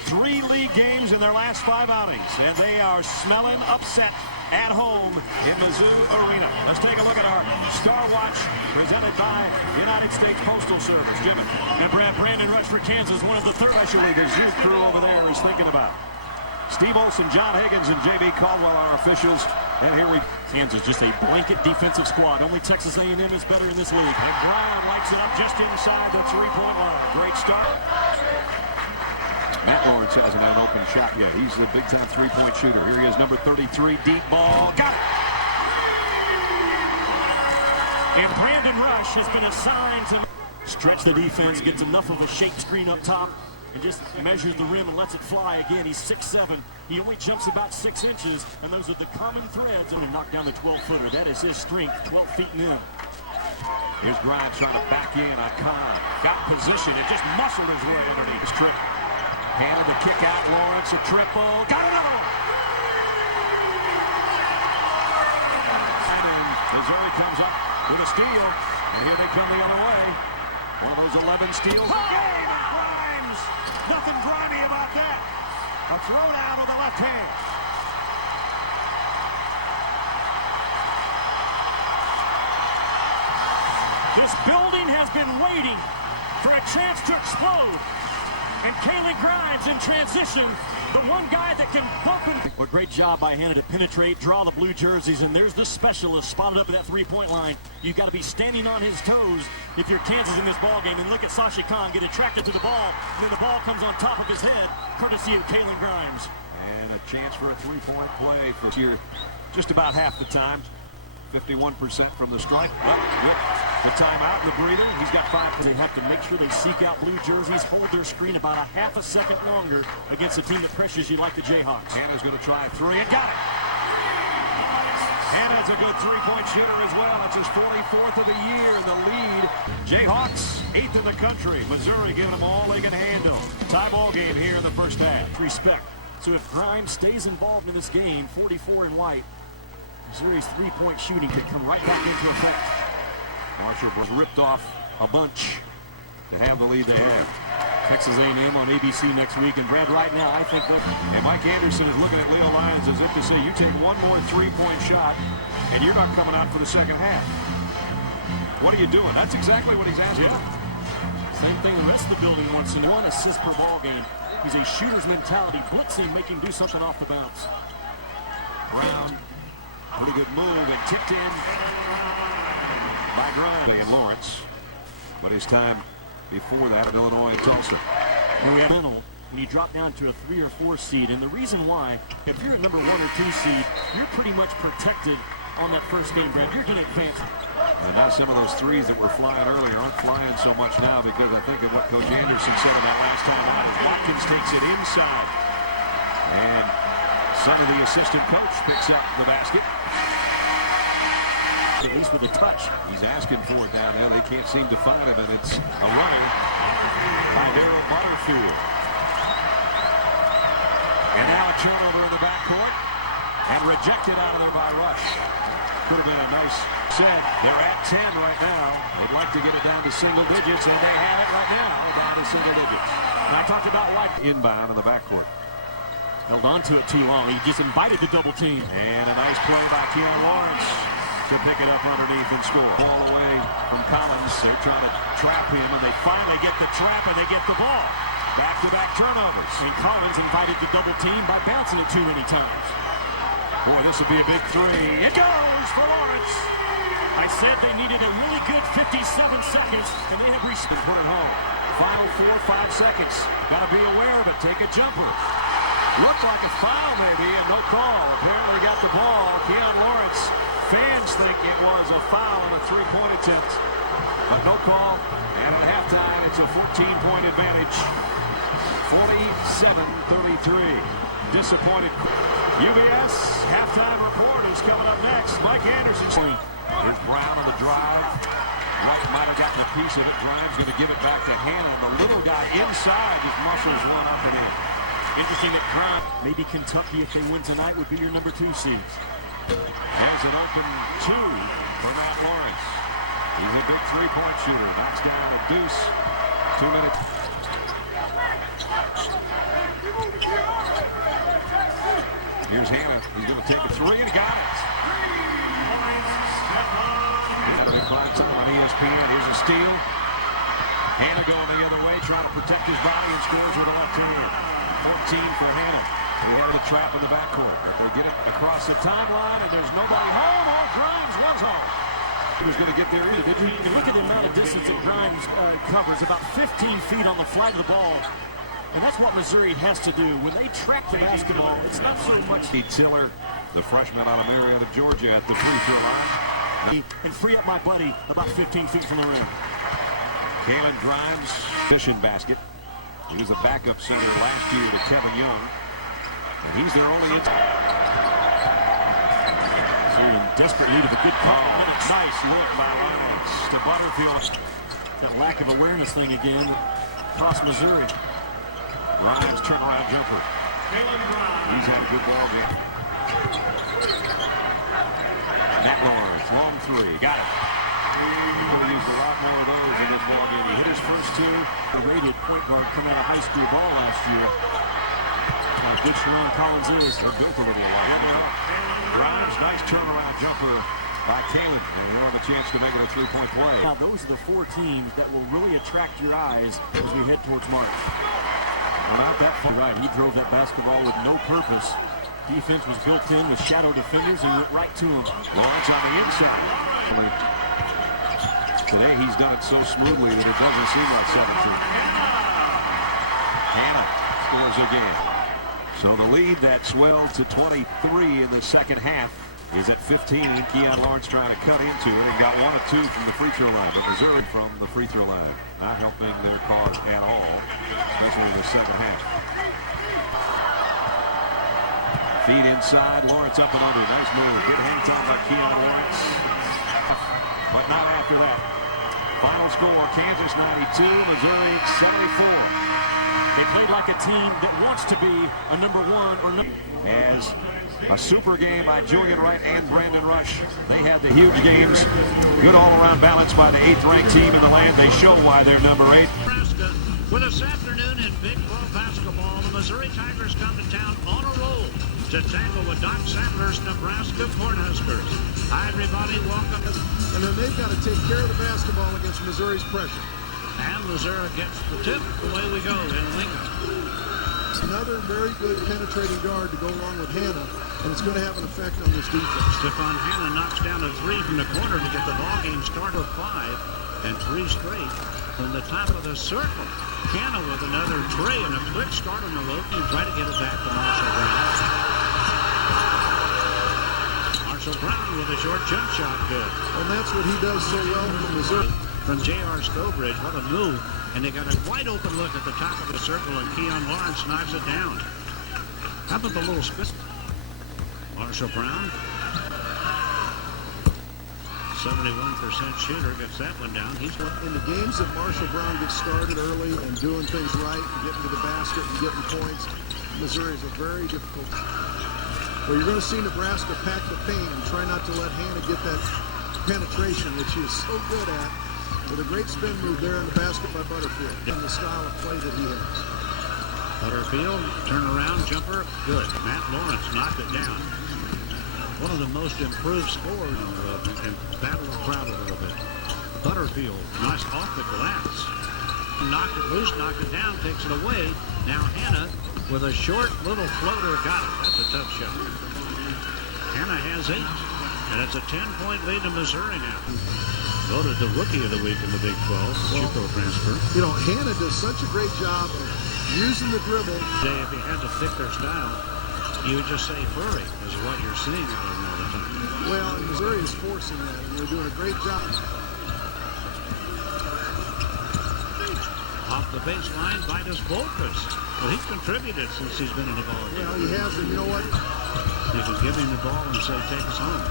3 league games in their last 5 outings, and they are smelling upset at home in Mizzou Arena. Let's take a look at our Star Watch presented by United States Postal Service. Jimmy. And Brandon Rush for Kansas, one of the third especially the Zoo crew over there is thinking about. Steve Olson, John Higgins, and J.B. Caldwell are officials. And here Kansas, just a blanket defensive squad. Only Texas A&M is better in this league. And Brown lights it up just inside the 3-point line. Great start. Matt Lawrence hasn't had an open shot yet. He's the big-time 3-point shooter. Here he is, number 33, deep ball. Got it! And Brandon Rush has been assigned to stretch the defense, gets enough of a shake screen up top, and just measures the rim and lets it fly again. He's 6'7". He only jumps about 6 inches, and those are the common threads. And knock down the 12-footer. That is his strength, 12 feet and in. Here's Grimes trying to back in on Khan. Got position and just muscled his way underneath his trick. Hannah the kick out. Lawrence a triple. Got another one. And Missouri comes up with a steal. And here they come the other way. One of those 11 steals. Game and Grimes. Nothing grimy about that. A throwdown with the left hand. This building has been waiting for a chance to explode. And Kaylee Grimes in transition, the one guy that can bump him. But great job by Hannah to penetrate, draw the blue jerseys, and there's the specialist spotted up at that three-point line. You've got to be standing on his toes if you're Kansas in this ball game. And look at Sasha Khan get attracted to the ball, and then the ball comes on top of his head, courtesy of Kaylee Grimes. And a chance for a three-point play for here just about half the time. 51% from the stripe. The timeout, the breather. He's got 5. They have to make sure they seek out blue jerseys, hold their screen about a half a second longer against a team that pressures you like the Jayhawks. Hannah's going to try a three and got it. Hannah's a good three-point shooter as well. It's his 44th of the year in the lead. Jayhawks, 8th in the country. Missouri giving them all they can handle. Tie ball game here in the first half. Respect. So if Grimes stays involved in this game, 44 in white, Missouri's three-point shooting could come right back into effect. Marshall was ripped off a bunch to have the lead they have. Texas A&M on ABC next week. And Brad, right now, I think that... And Mike Anderson is looking at Leo Lyons as if to say, you take one more three-point shot, and you're not coming out for the second half. What are you doing? That's exactly what he's asking. Same thing the rest of the building wants. And 1 assist per ball game. He's a shooter's mentality. Blitzing, making do something off the bounce. Brown. Pretty good move and tipped in by Grimes and Lawrence. But his time before that at Illinois and Tulsa. And we have when you drop down to a 3 or 4 seed. And the reason why, if you're at number 1 or 2 seed, you're pretty much protected on that first game, Brad. You're going to advance. And now some of those threes that were flying earlier aren't flying so much now because I think of what Coach Anderson said about last time out. Watkins takes it inside. And son of the assistant coach picks up the basket. At least with a touch. He's asking for it down there. They can't seem to find him, and it's a runner by Daryl Butterfield. And now a turnover in the backcourt, and rejected out of there by Rush. Could have been a nice set. They're at 10 right now. They'd like to get it down to single digits, and they have it right now down to single digits. And I talked about White inbound in the backcourt. Held on to it too long. He just invited the double team. And a nice play by Keon Lawrence to pick it up underneath and score. Ball away from Collins. They're trying to trap him, and they finally get the trap, and they get the ball. Back-to-back turnovers. And Collins invited the double team by bouncing it too many times. Boy, this would be a big three. It goes for Lawrence. I said they needed a really good 57 seconds, and they had put it home. Final 4 or 5 seconds. Got to be aware of it. Take a jumper. Looked like a foul maybe, and no call. Apparently got the ball. Keon Lawrence. Fans think it was a foul on a three-point attempt, but no call. And at halftime, it's a 14-point advantage. 47-33. Disappointed. UBS halftime report is coming up next. Mike Anderson. Here's Brown on the drive. White might have gotten a piece of it. Grimes going to give it back to Hannah. The little guy inside just muscles one up and in. Interesting that Grimes, maybe Kentucky, if they win tonight, would be your number 2 seeds. There's an open 2 for Matt Lawrence. He's a big three-point shooter. Knocks down a deuce. 2 minutes. Here's Hannah. He's going to take a 3 and he got it. That'll be fine on ESPN. Here's a steal. Hannah going the other way, trying to protect his body and scores with a left hand. 14 for Hannah. We have a trap in the backcourt. They get it across the timeline, and there's nobody home. Oh, Grimes was home. He was going to get there either, did you? You can look at the amount of distance that Grimes covers, about 15 feet on the flight of the ball. And that's what Missouri has to do. When they track the basketball, it's not so much. Tiller, the freshman out of Marietta, Georgia, at the free throw line. And free up my buddy about 15 feet from the rim. Kalen Grimes, fishing basket. He was a backup center last year to Kevin Young. And he's their only in desperate need of a good call. Nice look by Lyons to Butterfield. That lack of awareness thing again across Missouri. Grimes turnaround jumper. He's had a good ball game. Matt Lawrence, long three, got it. He'll use a lot more of those in this ball game. He hit his first two. A rated point guard coming out of high school ball last year. Good Sharon Collins is. They're built a little while. Grimes, nice turnaround jumper by Kalen. And they'll have a chance to make it a three-point play. Now, those are the four teams that will really attract your eyes as we head towards March. Well, not that far. Right, he drove that basketball with no purpose. Defense was built in with shadow defenders and went right to him. Lawrence on the inside. Today he's done it so smoothly that it doesn't seem like 17. Hannah scores again. So the lead that swelled to 23 in the second half is at 15. Keon Lawrence trying to cut into it and got 1 of 2 from the free throw line. But Missouri from the free throw line. Not helping their cause at all, especially in the second half. Feed inside, Lawrence up and under. Nice move. Good hang time by Keon Lawrence. But not after that. Final score, Kansas 92, Missouri 74. They played like a team that wants to be a number one or number. As a super game by Julian Wright and Brandon Rush. They had the huge games. Good all-around balance by the 8th-ranked team in the land. They show why they're number 8. Nebraska, with this afternoon in Big 12 basketball, the Missouri Tigers come to town on a roll to tackle with Doc Sadler's Nebraska Cornhuskers. Hi, everybody. Welcome. And then they've got to take care of the basketball against Missouri's pressure. And Missouri gets the tip. Away we go in Lincoln. Another very good penetrating guard to go along with Hannah, and it's going to have an effect on this defense. Stephon Hannah knocks down a 3 from the corner to get the ball game start of 5, and 3 straight from the top of the circle. Hannah with another tray and a quick start on the low and try to get it back to Marshall Brown. Marshall Brown with a short jump shot, good. And that's what he does so well from Missouri. From J.R. Scobridge, what a move. And they got a wide open look at the top of the circle, and Keon Lawrence knocks it down. How about the little spin? Marshall Brown, 71% shooter, gets that one down. He's in the games that Marshall Brown gets started early and doing things right and getting to the basket and getting points. Missouri is a very difficult. Well, you're going to see Nebraska pack the paint and try not to let Hannah get that penetration, which he is so good at. With a great spin move there in the basket by Butterfield, and the style of play that he has. Butterfield, turnaround jumper, good. Matt Lawrence knocked it down. One of the most improved scorers and battle the crowd a little bit. Butterfield, nice off the glass. Knocked it loose, knocked it down, takes it away. Now Hannah with a short little floater, got it. That's a tough shot. Hannah has 8, and it's a 10-point lead to Missouri now. Voted the Rookie of the Week in the Big 12, Chico transfer. You know, Hannah does such a great job of using the dribble. If you had to pick their style, you would just say furry is what you're seeing out of them all the time. Well, and Missouri is forcing that, and they're doing a great job. Off the baseline, Vitus Volkus. Well, he's contributed since he's been in the ball game. Well, he has, and you know what? You can give him the ball and say, take us home.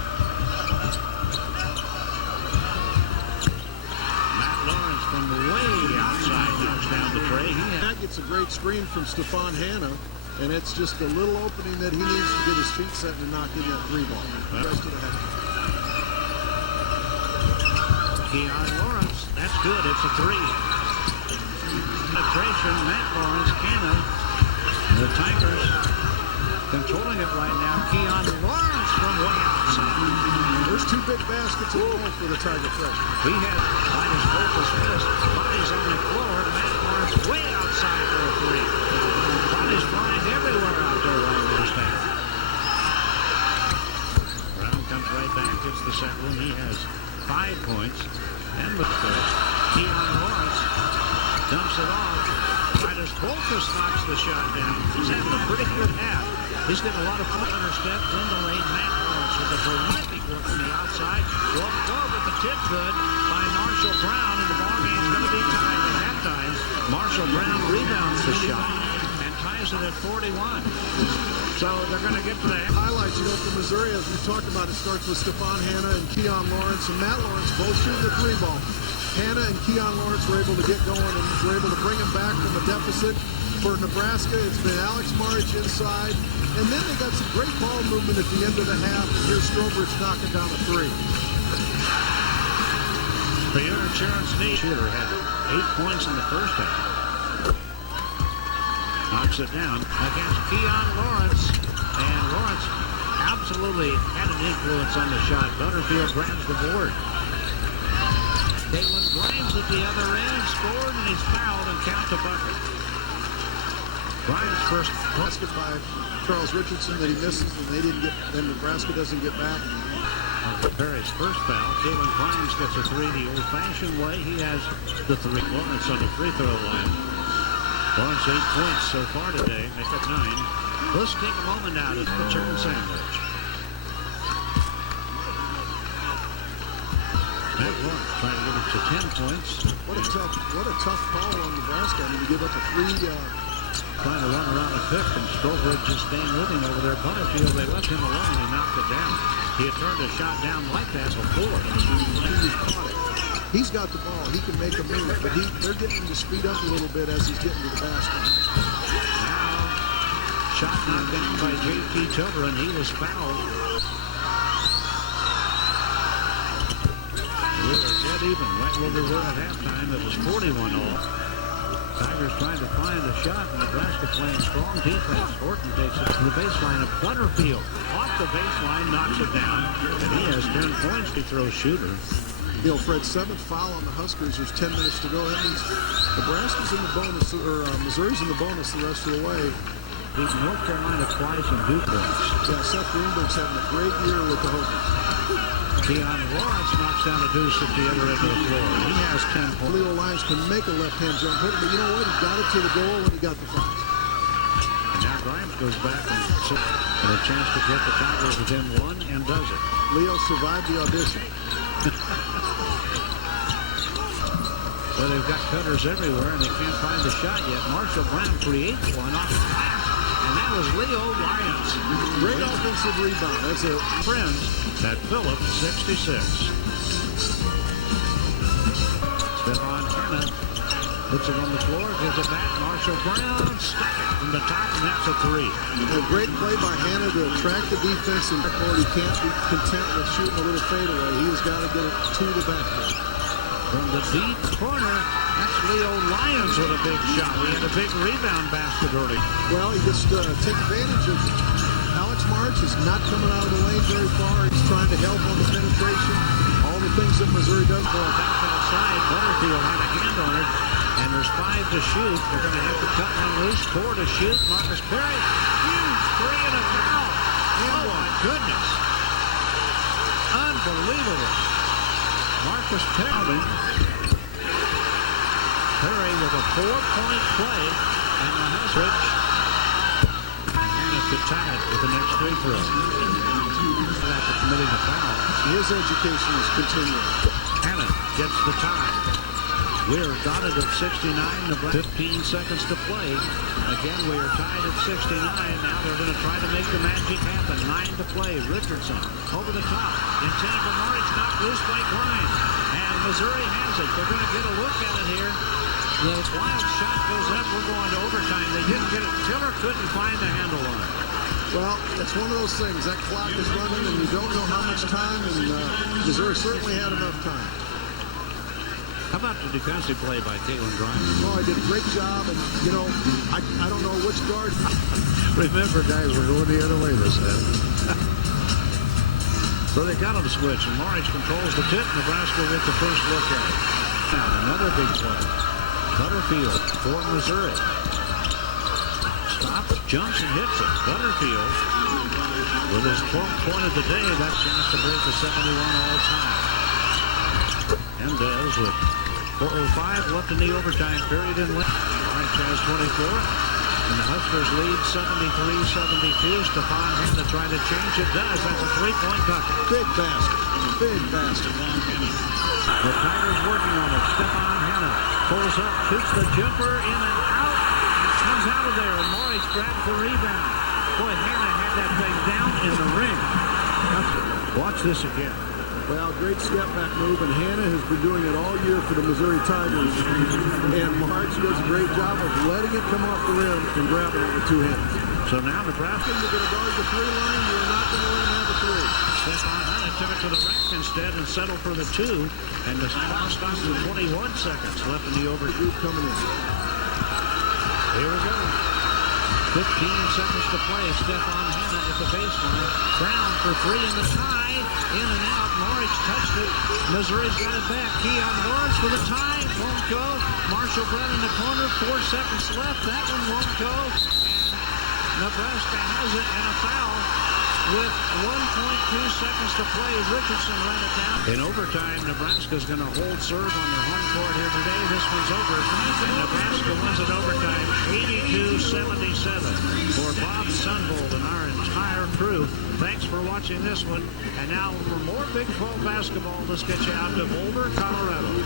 From way outside, knocks down the tray. That gets a great screen from Stephon Hannah, and it's just a little opening that he needs to get his feet set and knock in that 3 ball. The rest of the head. Keon Lawrence, that's good. It's a 3. Penetration, Matt Lawrence, Hannah. The Tigers controlling it right now. Keon Lawrence from way outside. There's 2 big baskets in the hole for the Tiger freshman. He has Vitus Volkus fist. Bodies on the floor. Matt Lawrence way outside for a 3. Bodies flying everywhere out there right now. Brown comes right back, gets the second one. He has 5 points. And with the Keon Lawrence dumps it off. Vitus Volkus knocks the shot down. He's having a pretty good half. He's getting a lot of fun under step in the lane. Matt Lawrence with a terrific look from the outside. Walked over the tip good by Marshall Brown, and the ball game's going to be tied at halftime. Marshall Brown rebounds the shot and ties it at 41. So they're going to get to the highlights. You know, for Missouri, as we talked about, it starts with Stephon Hannah and Keon Lawrence, and Matt Lawrence both shooting the 3 ball. Hannah and Keon Lawrence were able to get going and were able to bring him back from a deficit For Nebraska, it's been Alex March inside, and then they got some great ball movement at the end of the half, and here's Strobridge knocking down a three. For your insurance need, Shooter had 8 points in the first half. Knocks it down against Keon Lawrence, and Lawrence absolutely had an influence on the shot. Butterfield grabs the board. Caitlin Grimes at the other end, scored, and he's fouled and count the bucket. Grimes first basket by Charles Richardson that he misses, and they didn't get. Then Nebraska doesn't get back. Perry's first foul. Caitlin Grimes gets a three the old-fashioned way. He has the three. Lawrence on the free throw line. Lawrence 8 points so far today. Make it 9. Let's take a moment out of the chicken sandwich. Matt Lawrence trying to get it to 10 points. What a tough call on Nebraska. I mean, to give up a three. Trying to run around a fifth, and Strobridge just staying with him over there. Butterfield, they left him alone, and he knocked it down. He had turned a shot down like that before. He caught it. He's got the ball. He can make a move, but they're getting him to speed up a little bit as he's getting to the basket. Now, shot knocked down by J.T. Tiller, and he was fouled. We were dead even, right where we were at halftime. It was 41-all. Tigers trying to find a shot, and Nebraska playing strong defense. Horton takes it to the baseline of Butterfield. Off the baseline, knocks it down, and he has 10 points to throw Shooter. You know, Fred, 7th foul on the Huskers. There's 10 minutes to go. That means Nebraska's in the bonus, or Missouri's in the bonus the rest of the way. Beat North Carolina twice and Duke once. Yeah, Seth Greenberg's having a great year with the Hokies. Keon Lawrence knocks down a deuce at the other end of the floor. He has 10 points. Leo Lyons can make a left-hand jump hook, but you know what? He got it to the goal and he got the foul. And now Grimes goes back and a chance to get the Tigers within one and does it. Leo survived the audition. Well, they've got cutters everywhere and they can't find the shot yet. Marshall Brown creates one off the pass, and that was Leo Lyons. Great offensive rebound. That's a Friends at Phillips 66. Stefan Hanna puts it on the floor, gives it back. Marshall Brown stuck it from the top, and that's a three. A great play by Hanna to attract the defense, and he can't be content with shooting a little fadeaway. He has got to get it to the backcourt. From the deep corner, that's Leo Lyons with a big shot. He had a big rebound basket early. Well, he just take advantage of Alex March. Is not coming out of the lane very far. He's trying to help on the penetration. All the things that Missouri does. Ball back outside. Butterfield had a hand on it, and there's 5 to shoot. They're going to have to cut one loose. 4 to shoot. Marcus Perry, huge three and a foul. Oh my goodness! Unbelievable. Marcus Perry with a 4-point play, and the Huskers could tie it with the next free throw. After committing a foul, his education is continuing. Hanna gets the tie. We're dotted at 69. 15 seconds to play. Again, we are tied at 69. Now they're going to try to make the magic happen. 9 to play. Richardson over the top. Intended for March, knocked loose by Grimes. And Missouri has it. They're going to get a look at it here. The wild shot goes up. We're going to overtime. They didn't get it. Tiller couldn't find the handle on it. Well, it's one of those things. That clock is running, and you don't know how much time, and Missouri certainly had enough time. How about the defensive play by Caitlin Grimes? Oh, I did a great job, and, you know, I don't know which guard. Remember, guys, we're going the other way this time. So they got him switch, and March controls the tip. Nebraska will get the first look at it. Now, another big play. Butterfield for Missouri. Stops, jumps, and hits it. Butterfield, with his 12th point of the day, that chance to break the 71 all-time. And does with 4:05 left in the overtime period and win. March has 24. And the Huskers lead 73-72. Stefan Hanna trying to change it. Does. That's a 3-point bucket. Big basket. Big basket. The Tigers working on it. Stefan Hanna pulls up, shoots the jumper in and out. Comes out of there, and Morris grabs the rebound. Boy, Hanna had that thing down in the ring. Watch this again. Well, great step back move, and Hannah has been doing it all year for the Missouri Tigers. And March does a great job of letting it come off the rim and grabbing it with two hands. So now Nebraska, you're going to guard the three line. You're not going to let him have a three. Stephon Hannah took it to the rack instead and settled for the two. And the clock stops with 21 seconds left in the overtime. Coming in. Here we go. 15 seconds to play. Stephon Hannah at the baseline. Brown for three in the tie. In and out. Norwich touched it. Missouri's got it back. Keon Lawrence for the tie. Won't go. Marshall Brown in the corner. 4 seconds left. That one won't go. And Nebraska has it and a foul. With 1.2 seconds to play, Richardson ran it down. In overtime, Nebraska's going to hold serve on their home court here today. This one's over. And Nebraska wins in overtime 82-77. For Bob Sunvold and our entire crew, thanks for watching this one. And now for more Big 12 basketball, let's get you out to Boulder, Colorado.